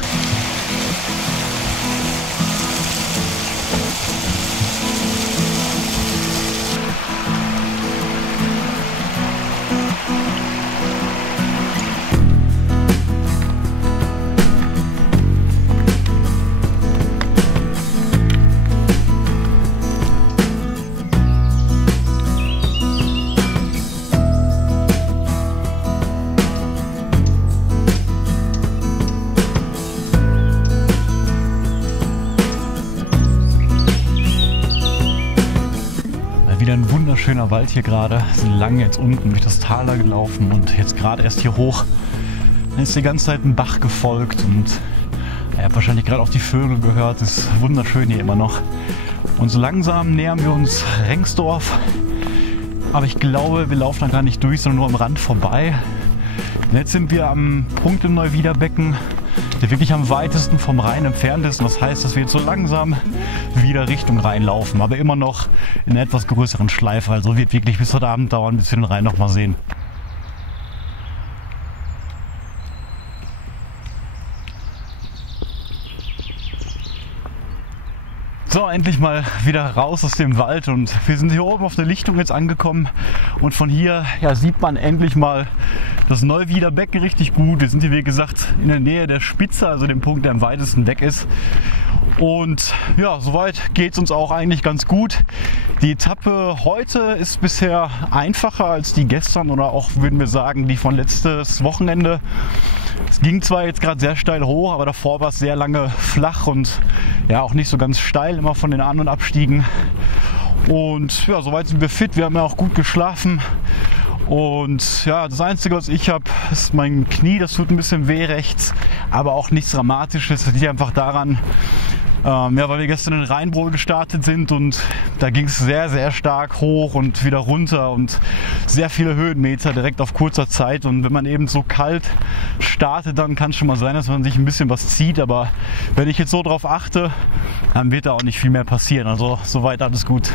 Wieder ein wunderschöner Wald hier gerade. Wir sind lange jetzt unten durch das Tal da gelaufen und jetzt gerade erst hier hoch. Dann ist die ganze Zeit ein Bach gefolgt und ihr habt wahrscheinlich gerade auch die Vögel gehört. Es ist wunderschön hier immer noch. Und so langsam nähern wir uns Rengsdorf. Aber ich glaube, wir laufen da gar nicht durch, sondern nur am Rand vorbei. Und jetzt sind wir am Punkt im Neuwiederbecken, der wirklich am weitesten vom Rhein entfernt ist. Und das heißt, dass wir jetzt so langsam wieder Richtung Rhein laufen, aber immer noch in einer etwas größeren Schleife. Also wird wirklich bis heute Abend dauern, bis wir den Rhein noch mal sehen. So, endlich mal wieder raus aus dem Wald, und wir sind hier oben auf der Lichtung jetzt angekommen, und von hier ja, sieht man endlich mal das Neuwiederbecken richtig gut. Wir sind hier, wie gesagt, in der Nähe der Spitze, also dem Punkt, der am weitesten weg ist. Und ja, soweit geht es uns auch eigentlich ganz gut. Die Etappe heute ist bisher einfacher als die gestern, oder auch, würden wir sagen, die von letztes Wochenende. Es ging zwar jetzt gerade sehr steil hoch, aber davor war es sehr lange flach und ja auch nicht so ganz steil, immer von den An- und Abstiegen. Und ja, soweit sind wir fit. Wir haben ja auch gut geschlafen. Und ja, das Einzige, was ich habe, ist mein Knie. Das tut ein bisschen weh rechts, aber auch nichts Dramatisches. Das liegt einfach daran, ja, weil wir gestern in Rheinbrohl gestartet sind, und da ging es sehr, sehr stark hoch und wieder runter und sehr viele Höhenmeter direkt auf kurzer Zeit. Und wenn man eben so kalt startet, dann kann es schon mal sein, dass man sich ein bisschen was zieht. Aber wenn ich jetzt so drauf achte, dann wird da auch nicht viel mehr passieren. Also soweit alles gut.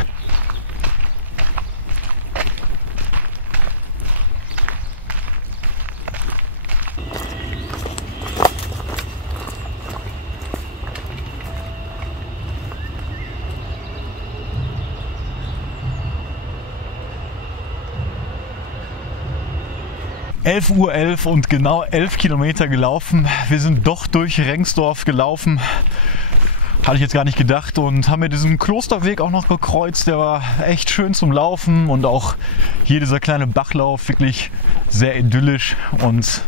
Uhr 11 und genau 11 Kilometer gelaufen. Wir sind doch durch Rengsdorf gelaufen. Hatte ich jetzt gar nicht gedacht, und haben mir diesen Klosterweg auch noch gekreuzt. Der war echt schön zum Laufen, und auch hier dieser kleine Bachlauf wirklich sehr idyllisch, und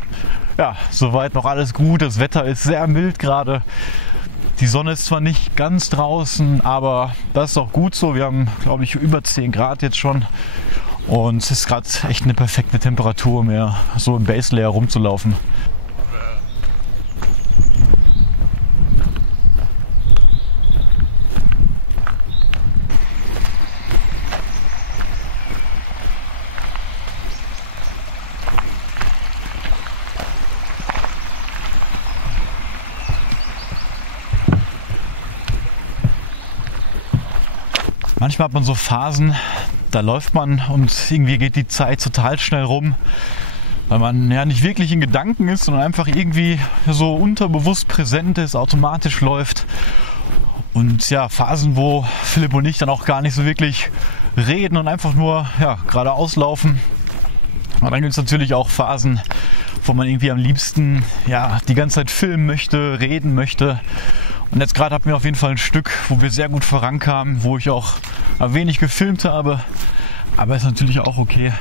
ja, soweit noch alles gut. Das Wetter ist sehr mild gerade. Die Sonne ist zwar nicht ganz draußen, aber das ist auch gut so. Wir haben, glaube ich, über 10 Grad jetzt schon. Und es ist gerade echt eine perfekte Temperatur, um ja so im Base Layer rumzulaufen. Manchmal hat man so Phasen, da läuft man und irgendwie geht die Zeit total schnell rum, weil man ja nicht wirklich in Gedanken ist, sondern einfach irgendwie so unterbewusst präsent ist, automatisch läuft. Und ja, Phasen, wo Philipp und ich dann auch gar nicht so wirklich reden und einfach nur ja, geradeaus laufen. Und dann gibt es natürlich auch Phasen, wo man irgendwie am liebsten ja, die ganze Zeit filmen möchte, reden möchte. Und jetzt gerade hatten wir auf jeden Fall ein Stück, wo wir sehr gut vorankamen, wo ich auch wenig gefilmt habe. Aber ist natürlich auch okay.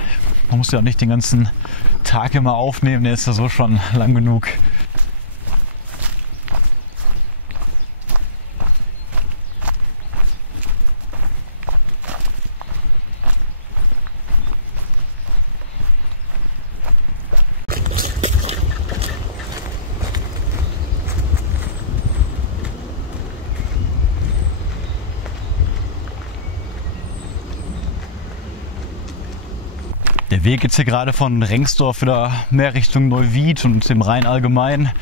Man muss ja auch nicht den ganzen Tag immer aufnehmen, der ist ja so schon lang genug. Der Weg jetzt hier gerade von Rengsdorf wieder mehr Richtung Neuwied und dem Rhein allgemein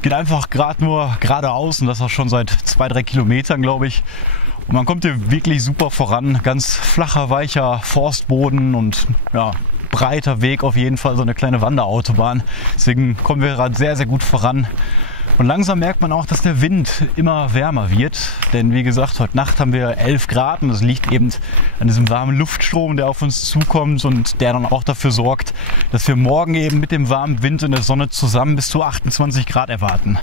geht einfach gerade nur geradeaus und das auch schon seit 2-3 Kilometern, glaube ich. Und man kommt hier wirklich super voran. Ganz flacher, weicher Forstboden und ja, breiter Weg auf jeden Fall, so eine kleine Wanderautobahn. Deswegen kommen wir gerade sehr, sehr gut voran. Und langsam merkt man auch, dass der Wind immer wärmer wird. Denn wie gesagt, heute Nacht haben wir 11 Grad und das liegt eben an diesem warmen Luftstrom, der auf uns zukommt und der dann auch dafür sorgt, dass wir morgen eben mit dem warmen Wind und der Sonne zusammen bis zu 28 Grad erwarten.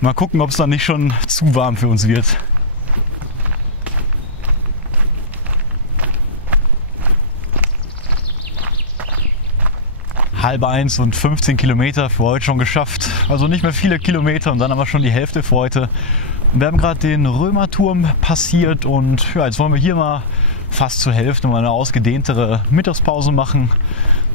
Mal gucken, ob es dann nicht schon zu warm für uns wird. 12:30 und 15 Kilometer für heute schon geschafft. Also nicht mehr viele Kilometer und dann haben wir schon die Hälfte für heute. Und wir haben gerade den Römerturm passiert und ja, jetzt wollen wir hier mal fast zur Hälfte mal eine ausgedehntere Mittagspause machen.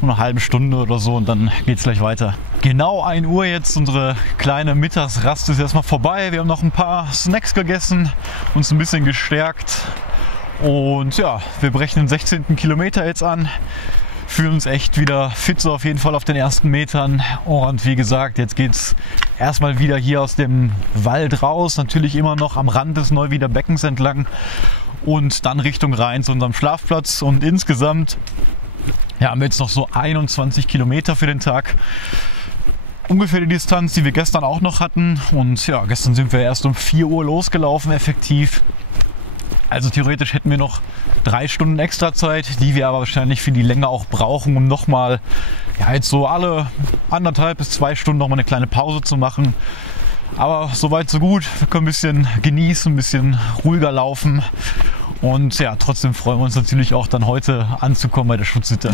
Nur eine halbe Stunde oder so und dann geht es gleich weiter. Genau 1 Uhr jetzt, unsere kleine Mittagsrast ist erstmal vorbei. Wir haben noch ein paar Snacks gegessen, uns ein bisschen gestärkt und ja, wir brechen den 16. Kilometer jetzt an. Fühlen uns echt wieder fit, so auf jeden Fall auf den ersten Metern. Und wie gesagt, jetzt geht es erstmal wieder hier aus dem Wald raus. Natürlich immer noch am Rand des Neuwieder Beckens entlang. Und dann Richtung Rhein zu unserem Schlafplatz. Und insgesamt haben wir jetzt noch so 21 Kilometer für den Tag. Ungefähr die Distanz, die wir gestern auch noch hatten. Und ja, gestern sind wir erst um 4 Uhr losgelaufen, effektiv. Also theoretisch hätten wir noch 3 Stunden extra Zeit, die wir aber wahrscheinlich für die Länge auch brauchen, um nochmal ja, jetzt so alle 1,5 bis 2 Stunden nochmal eine kleine Pause zu machen. Aber soweit so gut. Wir können ein bisschen genießen, ein bisschen ruhiger laufen. Und ja, trotzdem freuen wir uns natürlich auch dann heute anzukommen bei der Schutzhütte.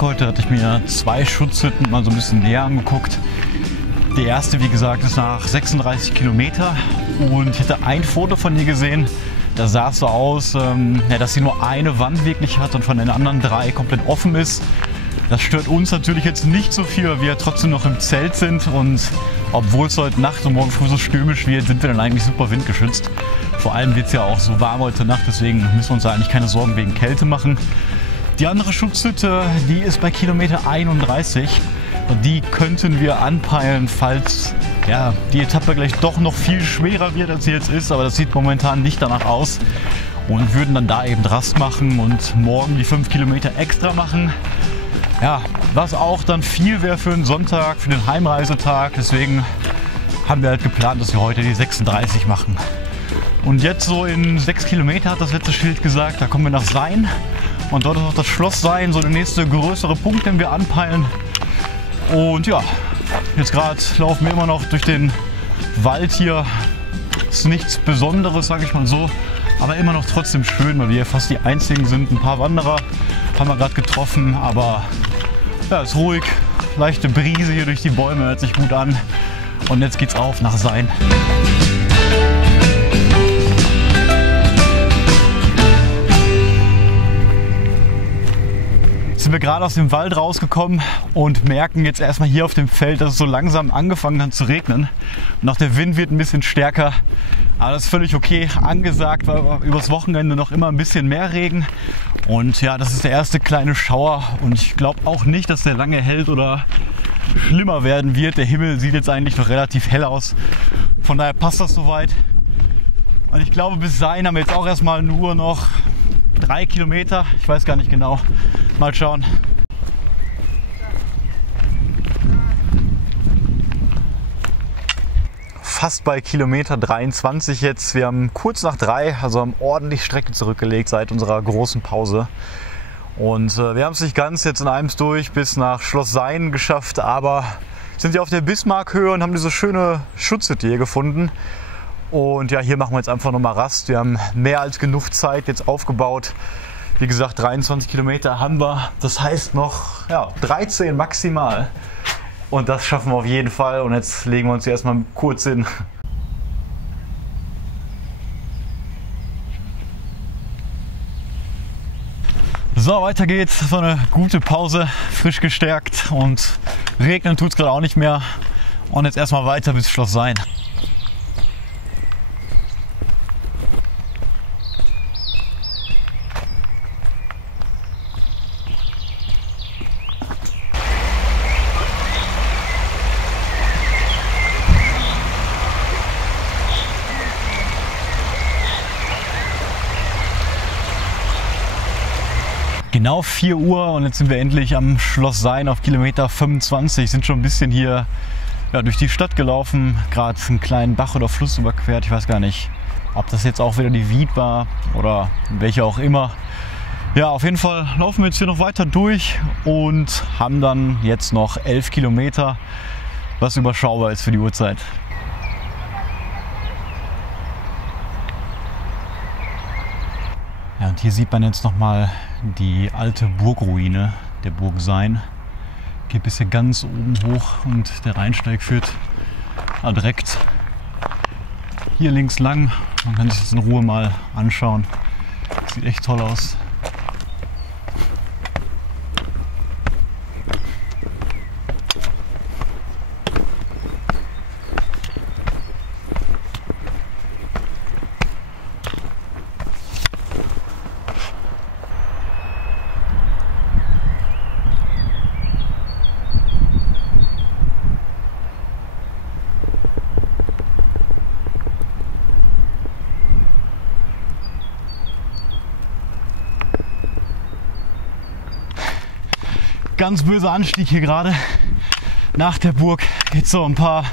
Heute hatte ich mir 2 Schutzhütten mal so ein bisschen näher angeguckt. Die erste, wie gesagt, ist nach 36 Kilometer und ich hatte ein Foto von ihr gesehen. Da sah es so aus, dass sie nur eine Wand wirklich hat und von den anderen 3 komplett offen ist. Das stört uns natürlich jetzt nicht so viel, weil wir trotzdem noch im Zelt sind und obwohl es heute Nacht und morgen früh so stürmisch wird, sind wir dann eigentlich super windgeschützt. Vor allem wird es ja auch so warm heute Nacht, deswegen müssen wir uns da eigentlich keine Sorgen wegen Kälte machen. Die andere Schutzhütte, die ist bei Kilometer 31 und die könnten wir anpeilen, falls ja, die Etappe gleich doch noch viel schwerer wird, als sie jetzt ist, aber das sieht momentan nicht danach aus und würden dann da eben Rast machen und morgen die 5 Kilometer extra machen. Ja, was auch dann viel wäre für einen Sonntag, für den Heimreisetag, deswegen haben wir halt geplant, dass wir heute die 36 machen. Und jetzt so in 6 Kilometer hat das letzte Schild gesagt, da kommen wir nach Sayn. Und dort ist auch das Schloss Sayn, so der nächste größere Punkt, den wir anpeilen. Und ja, jetzt gerade laufen wir immer noch durch den Wald hier. Ist nichts Besonderes, sage ich mal so, aber immer noch trotzdem schön, weil wir hier fast die einzigen sind. Ein paar Wanderer haben wir gerade getroffen, aber ja, ist ruhig. Leichte Brise hier durch die Bäume, hört sich gut an. Und jetzt geht's auf nach Sayn. Sind wir gerade aus dem Wald rausgekommen und merken jetzt erstmal hier auf dem Feld, dass es so langsam angefangen hat zu regnen. Und auch der Wind wird ein bisschen stärker, aber das ist völlig okay. Angesagt war übers Wochenende noch immer ein bisschen mehr Regen. Und ja, das ist der erste kleine Schauer und ich glaube auch nicht, dass der lange hält oder schlimmer werden wird. Der Himmel sieht jetzt eigentlich noch relativ hell aus, von daher passt das soweit. Und ich glaube, bis Sayn haben wir jetzt auch erstmal nur noch 3 Kilometer, ich weiß gar nicht genau. Mal schauen. Fast bei Kilometer 23 jetzt. Wir haben kurz nach 3, also haben ordentlich Strecke zurückgelegt seit unserer großen Pause. Und wir haben es nicht ganz jetzt in einem durch bis nach Schloss Sayn geschafft, aber sind ja auf der Bismarckhöhe und haben diese schöne Schutzhütte hier gefunden. Und ja, hier machen wir jetzt einfach nochmal Rast. Wir haben mehr als genug Zeit jetzt aufgebaut. Wie gesagt, 23 Kilometer haben wir. Das heißt noch 13 maximal. Und das schaffen wir auf jeden Fall. Und jetzt legen wir uns hier erstmal kurz hin. So, weiter geht's. Das war eine gute Pause, frisch gestärkt und regnen tut es gerade auch nicht mehr. Und jetzt erstmal weiter bis Schloss Sayn. Genau 4 Uhr und jetzt sind wir endlich am Schloss Sayn auf Kilometer 25. Sind schon ein bisschen hier durch die Stadt gelaufen, gerade einen kleinen Bach oder Fluss überquert. Ich weiß gar nicht, ob das jetzt auch wieder die Wied war oder welche auch immer. Ja, auf jeden Fall laufen wir jetzt hier noch weiter durch und haben dann jetzt noch 11 Kilometer, was überschaubar ist für die Uhrzeit. Ja, und hier sieht man jetzt nochmal die alte Burgruine der Burg Sayn. Geht bis hier ganz oben hoch und der Rheinsteig führt direkt hier links lang. Man kann sich das in Ruhe mal anschauen. Sieht echt toll aus. Ganz böser Anstieg hier gerade nach der Burg. Jetzt so ein paar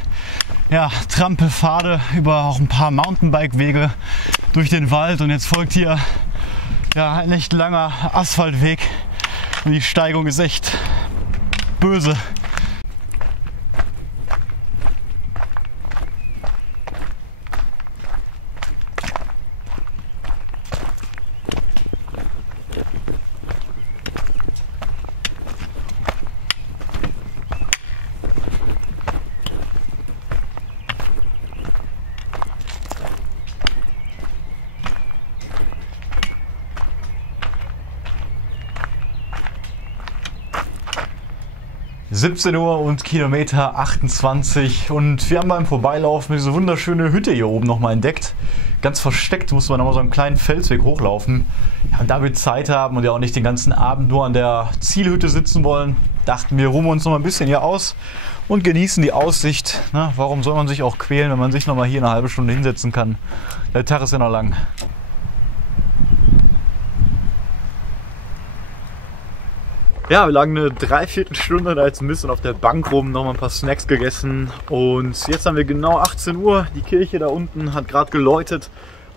Trampelpfade über auch ein paar Mountainbike-Wege durch den Wald und jetzt folgt hier ein echt langer Asphaltweg und die Steigung ist echt böse. Uhr und Kilometer 28 und wir haben beim Vorbeilaufen diese wunderschöne Hütte hier oben nochmal entdeckt. Ganz versteckt muss man nochmal so einen kleinen Felsweg hochlaufen. Ja, und da wir Zeit haben und ja auch nicht den ganzen Abend nur an der Zielhütte sitzen wollen, dachten wir, ruhen wir uns noch mal ein bisschen hier aus und genießen die Aussicht. Na, warum soll man sich auch quälen, wenn man sich noch mal hier eine halbe Stunde hinsetzen kann? Der Tag ist ja noch lang. Ja, wir lagen eine Dreiviertelstunde da jetzt ein bisschen auf der Bank rum, noch mal ein paar Snacks gegessen und jetzt haben wir genau 18 Uhr. Die Kirche da unten hat gerade geläutet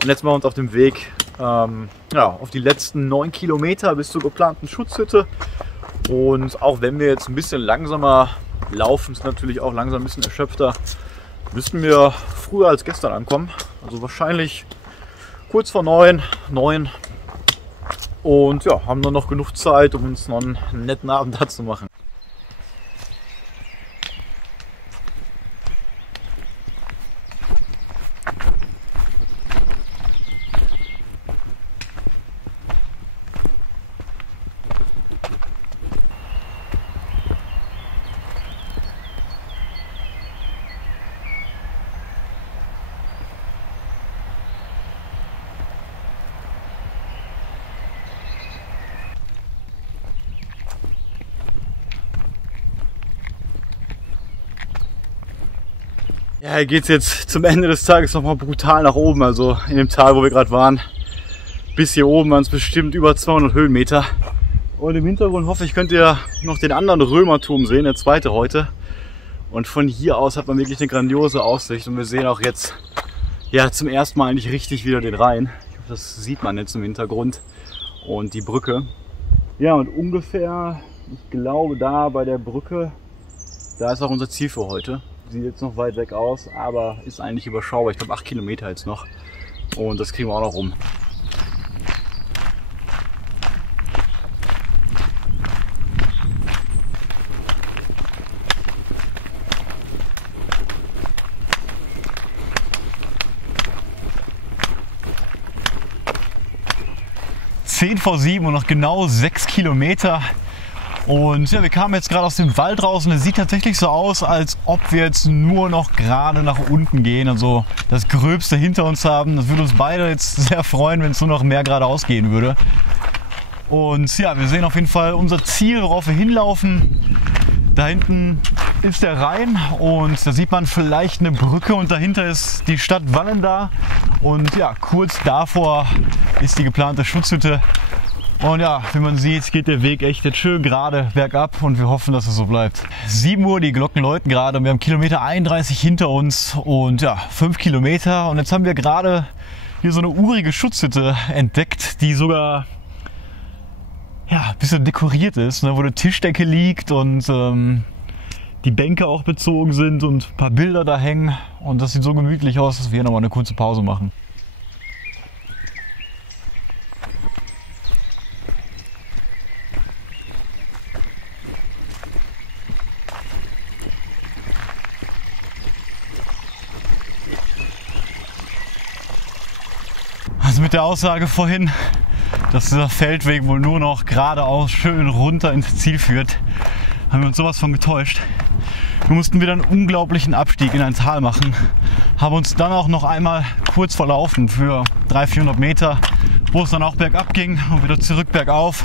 und jetzt machen wir uns auf dem Weg auf die letzten 9 Kilometer bis zur geplanten Schutzhütte. Und auch wenn wir jetzt ein bisschen langsamer laufen, ist natürlich auch langsam ein bisschen erschöpfter, müssten wir früher als gestern ankommen. Also wahrscheinlich kurz vor 9. Und ja, haben dann noch genug Zeit, um uns noch einen netten Abend da zu machen. Ja, hier geht es jetzt zum Ende des Tages nochmal brutal nach oben. Also in dem Tal, wo wir gerade waren, bis hier oben waren es bestimmt über 200 Höhenmeter. Und im Hintergrund hoffe ich, könnt ihr noch den anderen Römerturm sehen, der zweite heute. Und von hier aus hat man wirklich eine grandiose Aussicht. Und wir sehen auch jetzt zum ersten Mal eigentlich richtig wieder den Rhein. Ich hoffe, das sieht man jetzt im Hintergrund. Und die Brücke. Ja, und ungefähr, ich glaube, da bei der Brücke, da ist auch unser Ziel für heute. Sieht jetzt noch weit weg aus, aber ist eigentlich überschaubar. Ich glaube 8 Kilometer jetzt noch. Und das kriegen wir auch noch rum. Vor 7 und noch genau 6 Kilometer. Und ja, wir kamen jetzt gerade aus dem Wald raus und es sieht tatsächlich so aus, als ob wir jetzt nur noch gerade nach unten gehen, also das Gröbste hinter uns haben. Das würde uns beide jetzt sehr freuen, wenn es nur noch mehr geradeaus gehen würde. Und ja, wir sehen auf jeden Fall unser Ziel, worauf wir hinlaufen. Da hinten ist der Rhein und da sieht man vielleicht eine Brücke und dahinter ist die Stadt Wallenda. Und ja, kurz davor ist die geplante Schutzhütte. Und ja, wie man sieht, geht der Weg echt jetzt schön gerade bergab und wir hoffen, dass es so bleibt. 7 Uhr, die Glocken läuten gerade und wir haben Kilometer 31 hinter uns und ja, 5 Kilometer. Und jetzt haben wir gerade hier so eine urige Schutzhütte entdeckt, die sogar ja, ein bisschen dekoriert ist, ne, wo eine Tischdecke liegt und die Bänke auch bezogen sind und ein paar Bilder da hängen. Und das sieht so gemütlich aus, dass wir hier nochmal eine kurze Pause machen. Also mit der Aussage vorhin, dass dieser Feldweg wohl nur noch geradeaus schön runter ins Ziel führt, haben wir uns sowas von getäuscht. Wir mussten wieder einen unglaublichen Abstieg in ein Tal machen, haben uns dann auch noch einmal kurz verlaufen für 300-400 Meter, wo es dann auch bergab ging und wieder zurück bergauf.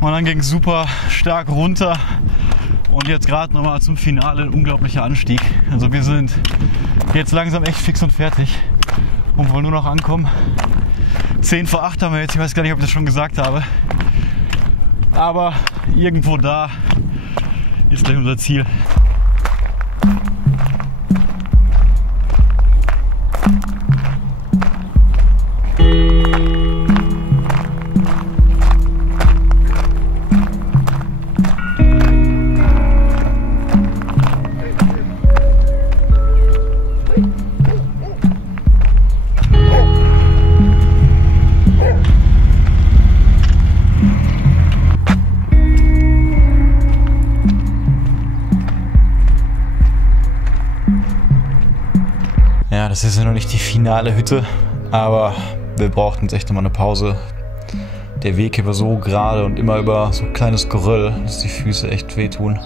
Und dann ging es super stark runter und jetzt gerade nochmal zum Finale ein unglaublicher Anstieg. Also wir sind jetzt langsam echt fix und fertig und wollen nur noch ankommen. 10 vor 8 haben wir jetzt, ich weiß gar nicht, ob ich das schon gesagt habe. Aber irgendwo da ist gleich unser Ziel. Ja, das ist ja noch nicht die finale Hütte, aber wir brauchten jetzt echt nochmal eine Pause. Der Weg hier war so gerade und immer über so ein kleines Geröll, dass die Füße echt wehtun.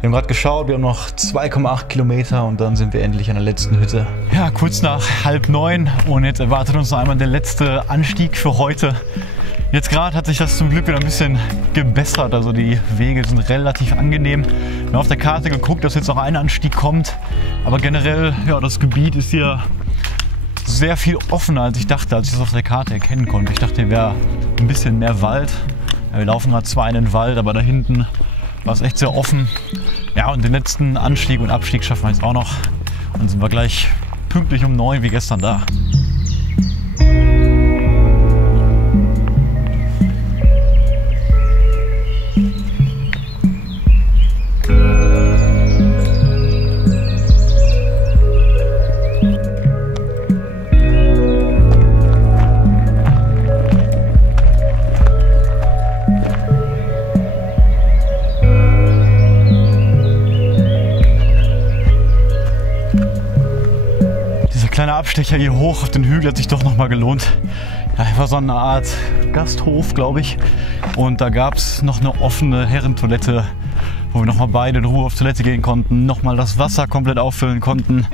Wir haben gerade geschaut, wir haben noch 2,8 Kilometer und dann sind wir endlich an der letzten Hütte. Ja, kurz nach 8:30 und jetzt erwartet uns noch einmal der letzte Anstieg für heute. Jetzt gerade hat sich das zum Glück wieder ein bisschen gebessert, also die Wege sind relativ angenehm. Wir haben auf der Karte geguckt, dass jetzt noch ein Anstieg kommt, aber generell, ja, das Gebiet ist hier sehr viel offener, als ich dachte, als ich es auf der Karte erkennen konnte. Ich dachte, hier wäre ein bisschen mehr Wald. Ja, wir laufen gerade zwar in den Wald, aber da hinten war es echt sehr offen. Ja, und den letzten Anstieg und Abstieg schaffen wir jetzt auch noch. Und dann sind wir gleich pünktlich um 9 wie gestern da. Abstecher hier hoch auf den Hügel hat sich doch noch mal gelohnt. Ja, war so eine Art Gasthof, glaube ich. Und da gab es noch eine offene Herrentoilette, wo wir noch mal beide in Ruhe auf Toilette gehen konnten, noch mal das Wasser komplett auffüllen konnten.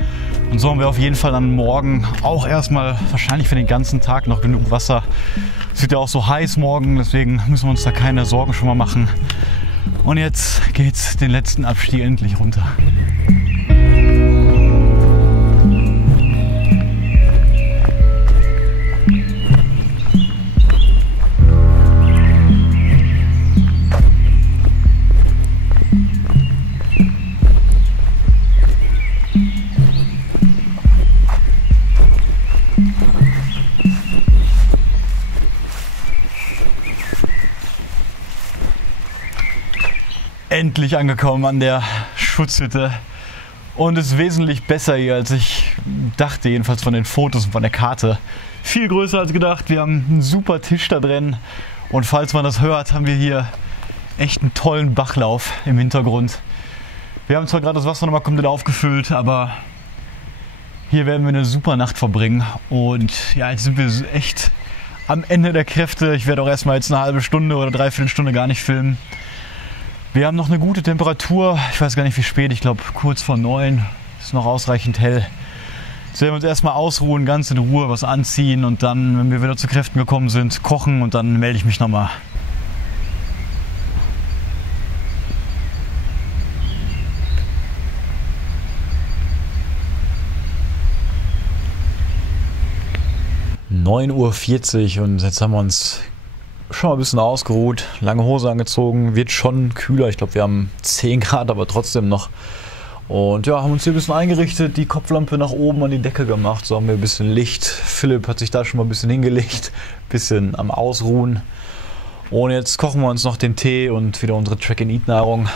Und so haben wir auf jeden Fall dann morgen auch erstmal wahrscheinlich für den ganzen Tag noch genug Wasser. Es wird ja auch so heiß morgen, deswegen müssen wir uns da keine Sorgen schon mal machen. Und jetzt geht's den letzten Abstieg endlich runter. Endlich angekommen an der Schutzhütte und ist wesentlich besser hier, als ich dachte, jedenfalls von den Fotos und von der Karte. Viel größer als gedacht. Wir haben einen super Tisch da drin und falls man das hört, haben wir hier echt einen tollen Bachlauf im Hintergrund. Wir haben zwar gerade das Wasser nochmal komplett aufgefüllt, aber hier werden wir eine super Nacht verbringen und ja, jetzt sind wir echt am Ende der Kräfte. Ich werde auch erstmal jetzt eine halbe Stunde oder 3/4 Stunde gar nicht filmen. Wir haben noch eine gute Temperatur, ich weiß gar nicht wie spät, ich glaube kurz vor 9, ist noch ausreichend hell. Jetzt werden wir uns erstmal ausruhen, ganz in Ruhe was anziehen und dann, wenn wir wieder zu Kräften gekommen sind, kochen und dann melde ich mich nochmal. (9:40 Uhr) und jetzt haben wir uns schon mal ein bisschen ausgeruht, lange Hose angezogen, wird schon kühler, ich glaube wir haben 10 Grad, aber trotzdem noch. Und ja, haben uns hier ein bisschen eingerichtet, die Kopflampe nach oben an die Decke gemacht, so haben wir ein bisschen Licht. Philipp hat sich da schon mal ein bisschen hingelegt, ein bisschen am Ausruhen. Und jetzt kochen wir uns noch den Tee und wieder unsere Track-and-Eat-Nahrung.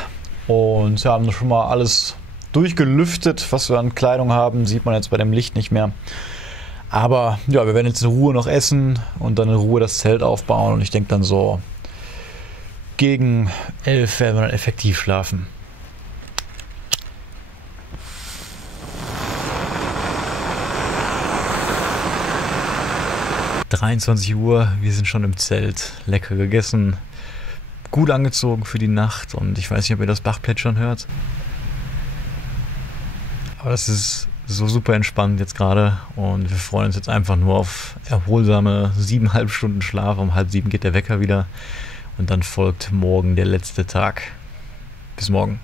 Und ja, haben schon mal alles durchgelüftet, was wir an Kleidung haben, sieht man jetzt bei dem Licht nicht mehr. Aber ja, wir werden jetzt in Ruhe noch essen und dann in Ruhe das Zelt aufbauen. Und ich denke dann so gegen 11 werden wir dann effektiv schlafen. (23 Uhr), wir sind schon im Zelt, lecker gegessen, gut angezogen für die Nacht und ich weiß nicht, ob ihr das Bachplätschern hört. Aber das ist so super entspannt jetzt gerade und wir freuen uns jetzt einfach nur auf erholsame 7,5 Stunden Schlaf. Um 6:30 geht der Wecker wieder und dann folgt morgen der letzte Tag. Bis morgen.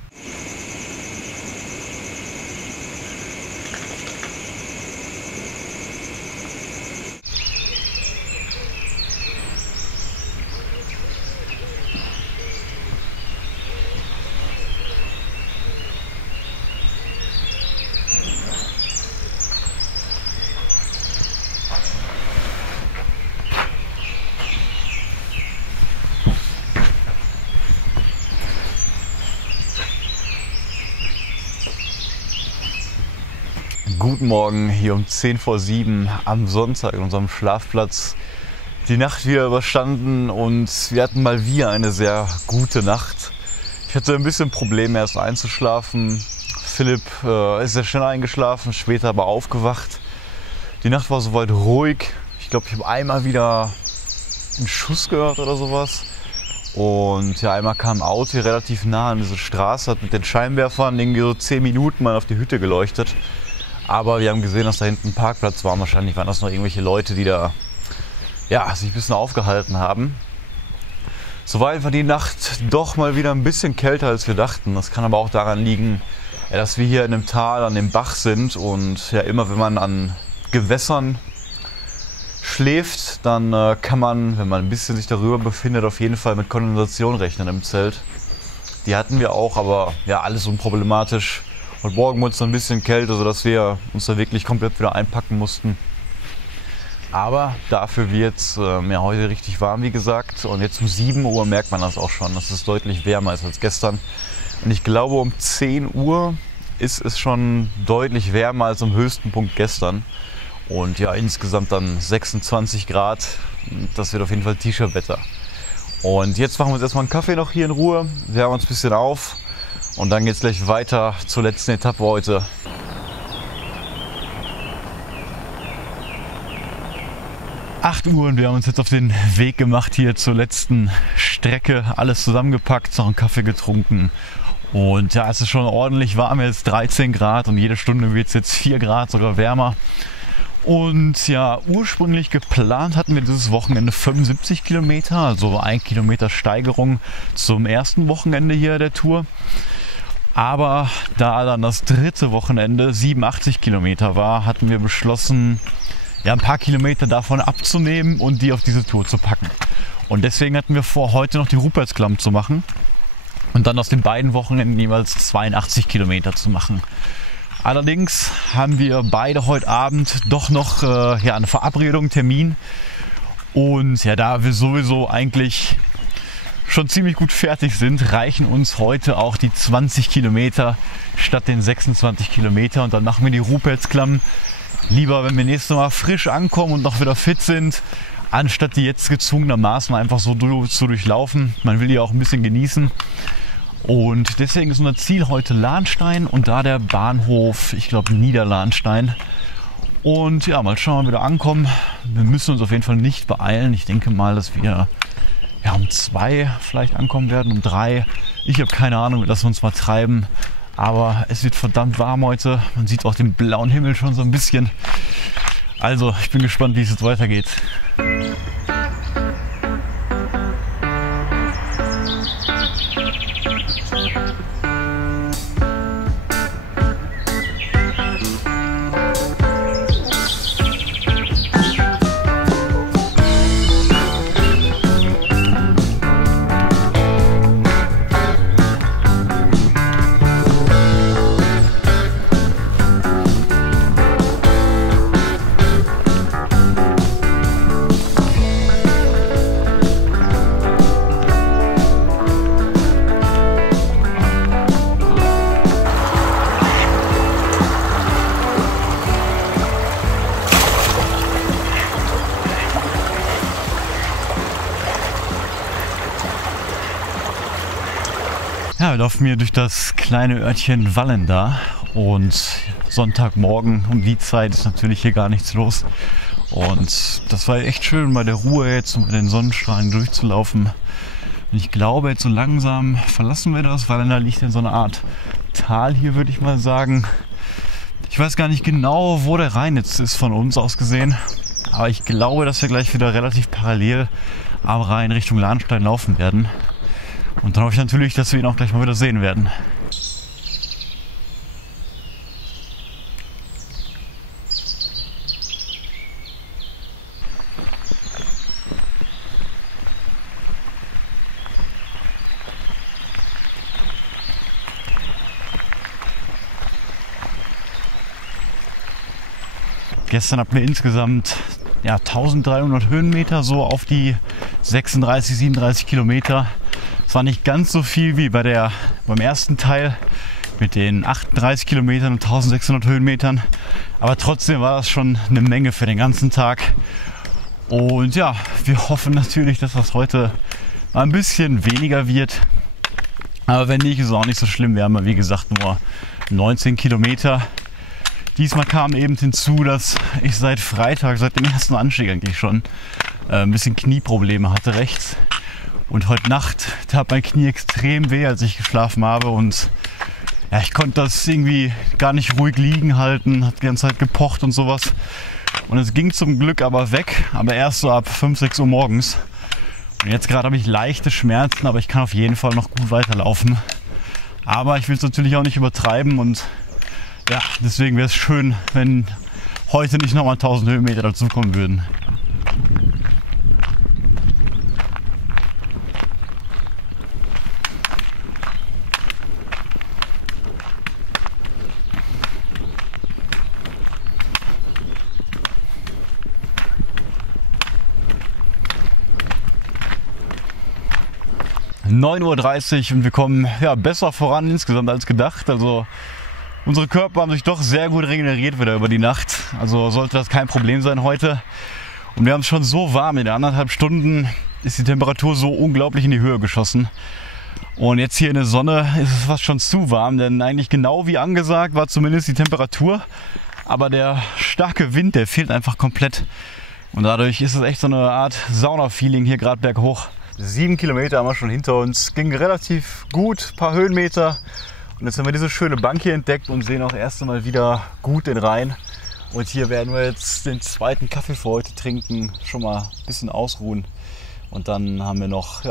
Guten Morgen, hier um 6:50 am Sonntag in unserem Schlafplatz. Die Nacht wieder überstanden und wir hatten mal wieder eine sehr gute Nacht. Ich hatte ein bisschen Probleme erst einzuschlafen. Philipp ist sehr schnell eingeschlafen, später aber aufgewacht. Die Nacht war soweit ruhig. Ich glaube, ich habe einmal wieder einen Schuss gehört oder sowas. Und ja, einmal kam ein Auto hier relativ nah an diese Straße, hat mit den Scheinwerfern irgendwie so 10 Minuten mal auf die Hütte geleuchtet. Aber wir haben gesehen, dass da hinten ein Parkplatz war. Wahrscheinlich waren das noch irgendwelche Leute, die da ja, sich ein bisschen aufgehalten haben. Soweit war die Nacht doch mal wieder ein bisschen kälter, als wir dachten. Das kann aber auch daran liegen, ja, dass wir hier in einem Tal an dem Bach sind. Und ja, immer wenn man an Gewässern schläft, dann kann man, wenn man ein bisschen sich darüber befindet, auf jeden Fall mit Kondensation rechnen im Zelt. Die hatten wir auch, aber ja, alles unproblematisch. Heute Morgen wurde es ein bisschen kälter, sodass wir uns da wirklich komplett wieder einpacken mussten. Aber dafür wird es ja, heute richtig warm, wie gesagt. Und jetzt um 7 Uhr merkt man das auch schon, dass es deutlich wärmer ist als gestern. Und ich glaube, um 10 Uhr ist es schon deutlich wärmer als am höchsten Punkt gestern. Und ja, insgesamt dann 26 Grad. Das wird auf jeden Fall T-Shirt-Wetter. Und jetzt machen wir uns erstmal einen Kaffee noch hier in Ruhe. Wir haben uns ein bisschen auf. Und dann geht es gleich weiter zur letzten Etappe heute. (8 Uhr) und wir haben uns jetzt auf den Weg gemacht hier zur letzten Strecke. Alles zusammengepackt, noch einen Kaffee getrunken. Und ja, es ist schon ordentlich warm, jetzt 13 Grad und jede Stunde wird es jetzt 4 Grad, sogar wärmer. Und ja, ursprünglich geplant hatten wir dieses Wochenende 75 Kilometer, also 1 Kilometer Steigerung zum ersten Wochenende hier der Tour. Aber da dann das dritte Wochenende 87 Kilometer war, hatten wir beschlossen, ja, ein paar Kilometer davon abzunehmen und die auf diese Tour zu packen. Und deswegen hatten wir vor, heute noch die Rupertsklamm zu machen und dann aus den beiden Wochenenden jeweils 82 Kilometer zu machen. Allerdings haben wir beide heute Abend doch noch ja, eine Verabredung, einen Termin. Und ja, da wir sowieso eigentlich schon ziemlich gut fertig sind, reichen uns heute auch die 20 Kilometer statt den 26 Kilometer. Und dann machen wir die Rupeltsklamm lieber, wenn wir nächstes Mal frisch ankommen und noch wieder fit sind, anstatt die jetzt gezwungenermaßen einfach so zu durchlaufen. Man will die auch ein bisschen genießen. Und deswegen ist unser Ziel heute Lahnstein und da der Bahnhof, ich glaube Niederlahnstein. Und ja, mal schauen, wann wir wieder ankommen. Wir müssen uns auf jeden Fall nicht beeilen. Ich denke mal, dass wir um 2 vielleicht ankommen werden, um 3. Ich habe keine Ahnung, wir lassen uns mal treiben. Aber es wird verdammt warm heute. Man sieht auch den blauen Himmel schon so ein bisschen. Also, ich bin gespannt, wie es jetzt weitergeht. Ja, wir laufen hier durch das kleine Örtchen Wallenda und Sonntagmorgen um die Zeit ist natürlich hier gar nichts los. Und das war echt schön, bei der Ruhe jetzt mit den Sonnenstrahlen durchzulaufen. Und ich glaube, jetzt so langsam verlassen wir das, Wallenda liegt in so einer Art Tal hier, würde ich mal sagen. Ich weiß gar nicht genau, wo der Rhein jetzt ist von uns aus gesehen. Aber ich glaube, dass wir gleich wieder relativ parallel am Rhein Richtung Lahnstein laufen werden. Und dann hoffe ich natürlich, dass wir ihn auch gleich mal wieder sehen werden. Gestern hatten wir insgesamt 1300 Höhenmeter, so auf die 36, 37 Kilometer. Es war nicht ganz so viel wie beim ersten Teil mit den 38 Kilometern und 1600 Höhenmetern. Aber trotzdem war das schon eine Menge für den ganzen Tag. Und ja, wir hoffen natürlich, dass das heute mal ein bisschen weniger wird. Aber wenn nicht, ist es auch nicht so schlimm. Wir haben ja wie gesagt nur 19 Kilometer. Diesmal kam eben hinzu, dass ich seit Freitag, seit dem ersten Anstieg eigentlich schon, ein bisschen Knieprobleme hatte rechts. Und heute Nacht tat mein Knie extrem weh, als ich geschlafen habe. Und ja, ich konnte das irgendwie gar nicht ruhig liegen halten, hat die ganze Zeit gepocht und sowas. Und es ging zum Glück aber weg, aber erst so ab 5, 6 Uhr morgens. Und jetzt gerade habe ich leichte Schmerzen, aber ich kann auf jeden Fall noch gut weiterlaufen. Aber ich will es natürlich auch nicht übertreiben und ja, deswegen wäre es schön, wenn heute nicht nochmal 1000 Höhenmeter dazukommen würden. Um 9:30 Uhr und wir kommen besser voran insgesamt als gedacht. Also unsere Körper haben sich doch sehr gut regeneriert wieder über die Nacht. Also sollte das kein Problem sein heute. Und wir haben es schon so warm. In den 1,5 Stunden ist die Temperatur so unglaublich in die Höhe geschossen. Und jetzt hier in der Sonne ist es fast schon zu warm, denn eigentlich genau wie angesagt war zumindest die Temperatur. Aber der starke Wind, der fehlt einfach komplett. Und dadurch ist es echt so eine Art Sauna-Feeling hier gerade berghoch. 7 Kilometer haben wir schon hinter uns. Ging relativ gut, ein paar Höhenmeter. Und jetzt haben wir diese schöne Bank hier entdeckt und sehen auch erst einmal wieder gut den Rhein. Und hier werden wir jetzt den zweiten Kaffee für heute trinken, schon mal ein bisschen ausruhen. Und dann haben wir noch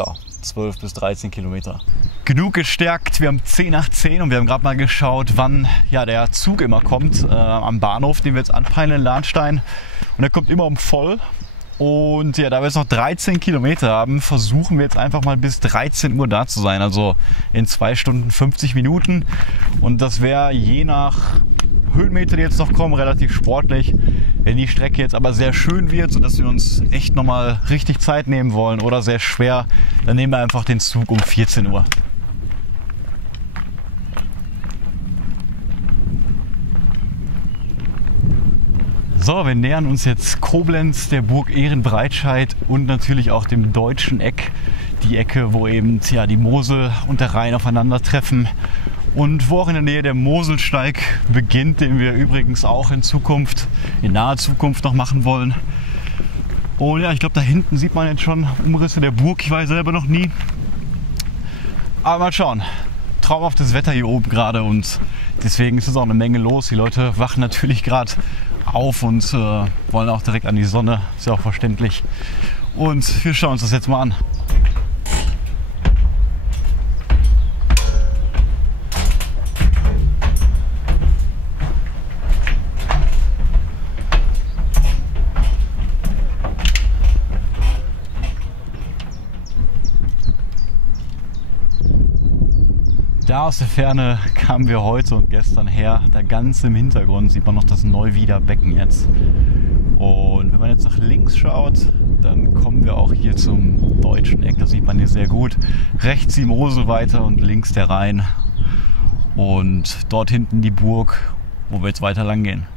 12 bis 13 Kilometer. Genug gestärkt, wir haben 10 nach 10 und wir haben gerade mal geschaut, wann der Zug immer kommt am Bahnhof, den wir jetzt anpeilen in Lahnstein. Und der kommt immer um voll. Und ja, da wir jetzt noch 13 Kilometer haben, versuchen wir jetzt einfach mal bis 13 Uhr da zu sein. Also in 2 Stunden 50 Minuten. Und das wäre je nach Höhenmeter, die jetzt noch kommen, relativ sportlich. Wenn die Strecke jetzt aber sehr schön wird, sodass wir uns echt nochmal richtig Zeit nehmen wollen oder sehr schwer, dann nehmen wir einfach den Zug um 14 Uhr. So, wir nähern uns jetzt Koblenz, der Burg Ehrenbreitscheid und natürlich auch dem deutschen Eck. Die Ecke, wo eben die Mosel und der Rhein aufeinandertreffen und wo auch in der Nähe der Moselsteig beginnt, den wir übrigens auch in naher Zukunft noch machen wollen. Und ja, ich glaube, da hinten sieht man jetzt schon Umrisse der Burg. Ich war selber noch nie. Aber mal schauen. Traumhaftes Wetter hier oben gerade und deswegen ist es auch eine Menge los. Die Leute wachen natürlich gerade auf und wollen auch direkt an die Sonne. Ist ja auch verständlich. Und wir schauen uns das jetzt mal an. Da aus der Ferne kamen wir heute und gestern her. Da ganz im Hintergrund sieht man noch das Neuwieder Becken jetzt. Und wenn man jetzt nach links schaut, dann kommen wir auch hier zum deutschen Eck. Das sieht man hier sehr gut. Rechts die Mosel weiter und links der Rhein. Und dort hinten die Burg, wo wir jetzt weiter lang gehen.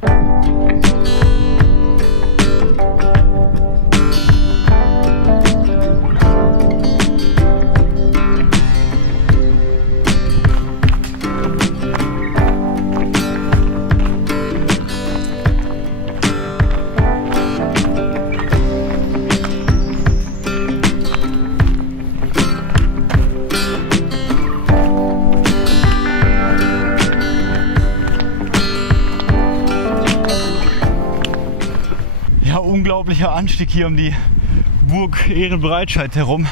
Unglaublicher Anstieg hier um die Burg Ehrenbreitscheid herum.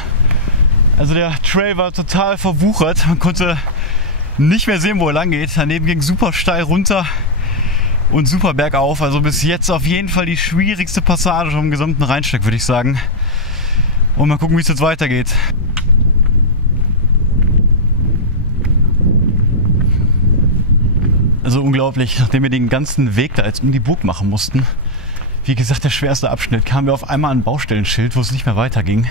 Also der Trail war total verwuchert. Man konnte nicht mehr sehen, wo er lang geht. Daneben ging super steil runter und super bergauf. Also bis jetzt auf jeden Fall die schwierigste Passage vom gesamten Rheinsteig, würde ich sagen. Und mal gucken, wie es jetzt weitergeht. Also unglaublich, nachdem wir den ganzen Weg da jetzt um die Burg machen mussten. Wie gesagt, der schwerste Abschnitt, kamen wir auf einmal an ein Baustellenschild, wo es nicht mehr weiterging.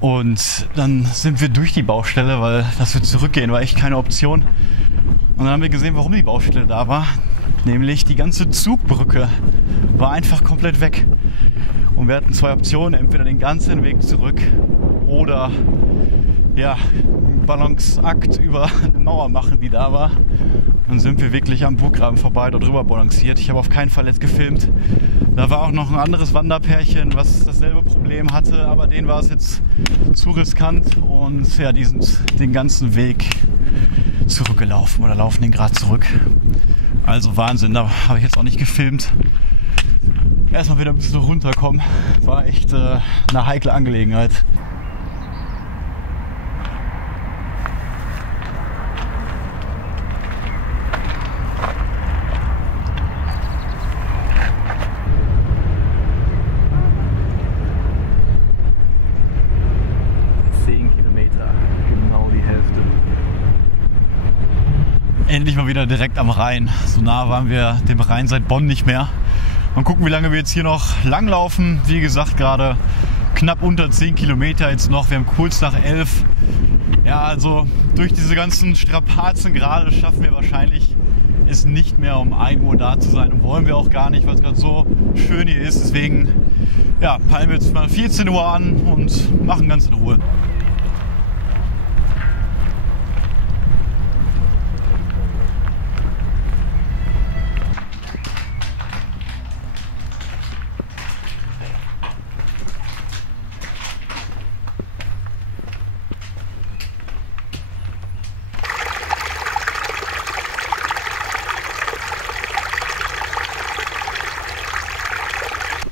Und dann sind wir durch die Baustelle, weil dass wir zurückgehen war echt keine Option. Und dann haben wir gesehen, warum die Baustelle da war. Nämlich die ganze Zugbrücke war einfach komplett weg. Und wir hatten zwei Optionen, entweder den ganzen Weg zurück oder ja, einen Balanceakt über eine Mauer machen, die da war. Dann sind wir wirklich am Burggraben vorbei, dort drüber balanciert. Ich habe auf keinen Fall jetzt gefilmt. Da war auch noch ein anderes Wanderpärchen, was dasselbe Problem hatte, aber denen war es jetzt zu riskant und ja, die sind den ganzen Weg zurückgelaufen oder laufen den gerade zurück. Also Wahnsinn, da habe ich jetzt auch nicht gefilmt. Erstmal wieder ein bisschen runterkommen, war echt eine heikle Angelegenheit. Endlich mal wieder direkt am Rhein. So nah waren wir dem Rhein seit Bonn nicht mehr. Mal gucken, wie lange wir jetzt hier noch langlaufen. Wie gesagt, gerade knapp unter 10 Kilometer jetzt noch. Wir haben kurz nach 11. Ja, also durch diese ganzen Strapazen gerade schaffen wir wahrscheinlich es nicht mehr um 1 Uhr da zu sein. Und wollen wir auch gar nicht, weil es gerade so schön hier ist. Deswegen ja, peilen wir jetzt mal 14 Uhr an und machen ganz in Ruhe.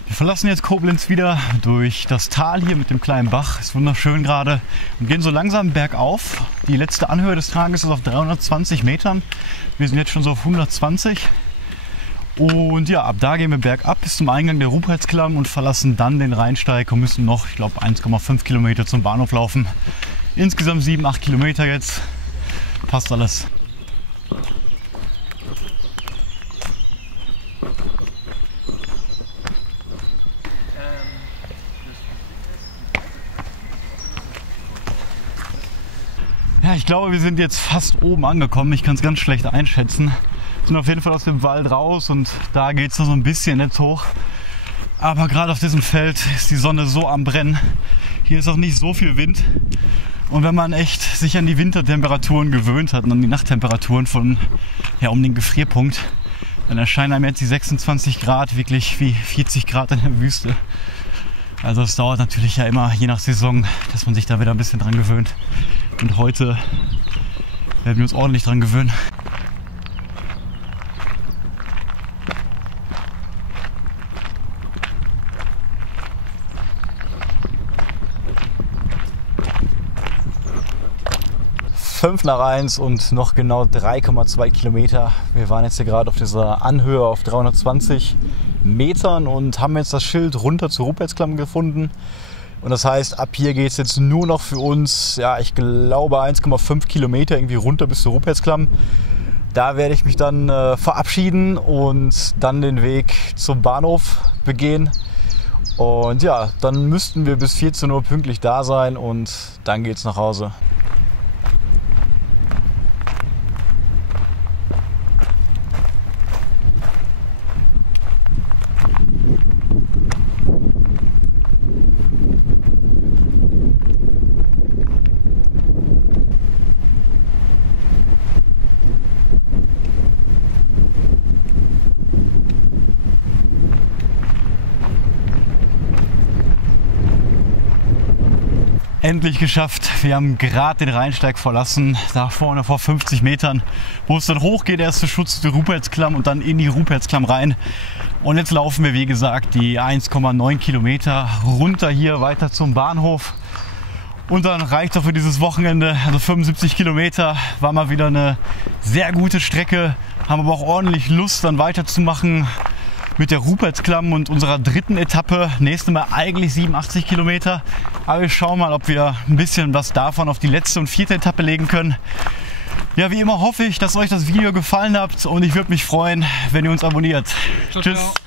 Wir verlassen jetzt Koblenz wieder durch das Tal hier mit dem kleinen Bach. Ist wunderschön gerade und gehen so langsam bergauf. Die letzte Anhöhe des Tages ist auf 320 Metern. Wir sind jetzt schon so auf 120. Und ja, ab da gehen wir bergab bis zum Eingang der Ruprechtklamm und verlassen dann den Rheinsteig und müssen noch, ich glaube, 1,5 Kilometer zum Bahnhof laufen. Insgesamt 7-8 Kilometer jetzt. Passt alles. Ja, ich glaube, wir sind jetzt fast oben angekommen. Ich kann es ganz schlecht einschätzen. Wir sind auf jeden Fall aus dem Wald raus und da geht es noch so ein bisschen jetzt hoch. Aber gerade auf diesem Feld ist die Sonne so am Brennen. Hier ist auch nicht so viel Wind. Und wenn man echt sich an die Wintertemperaturen gewöhnt hat und an die Nachttemperaturen von um den Gefrierpunkt, dann erscheinen einem jetzt die 26 Grad wirklich wie 40 Grad in der Wüste. Also es dauert natürlich ja immer, je nach Saison, dass man sich da wieder ein bisschen dran gewöhnt. Und heute werden wir uns ordentlich dran gewöhnen. Fünf nach 1 und noch genau 3,2 Kilometer. Wir waren jetzt hier gerade auf dieser Anhöhe auf 320 Metern und haben jetzt das Schild runter zur Rupertsklamm gefunden. Und das heißt, ab hier geht es jetzt nur noch für uns, ja, ich glaube 1,5 Kilometer irgendwie runter bis zur Rupertsklamm. Da werde ich mich dann verabschieden und dann den Weg zum Bahnhof begehen. Und ja, dann müssten wir bis 14 Uhr pünktlich da sein und dann geht's nach Hause. Endlich geschafft. Wir haben gerade den Rheinsteig verlassen, da vorne vor 50 Metern, wo es dann hochgeht, erst zur Schutz der Rupertsklamm und dann in die Rupertsklamm rein. Und jetzt laufen wir, wie gesagt, die 1,9 Kilometer runter hier weiter zum Bahnhof. Und dann reicht auch für dieses Wochenende, also 75 Kilometer, war mal wieder eine sehr gute Strecke, haben aber auch ordentlich Lust, dann weiterzumachen mit der Rupertsklamm und unserer dritten Etappe. Nächste Mal eigentlich 87 Kilometer. Aber wir schauen mal, ob wir ein bisschen was davon auf die letzte und vierte Etappe legen können. Ja, wie immer hoffe ich, dass euch das Video gefallen hat und ich würde mich freuen, wenn ihr uns abonniert. Ciao, Tschüss. ciao.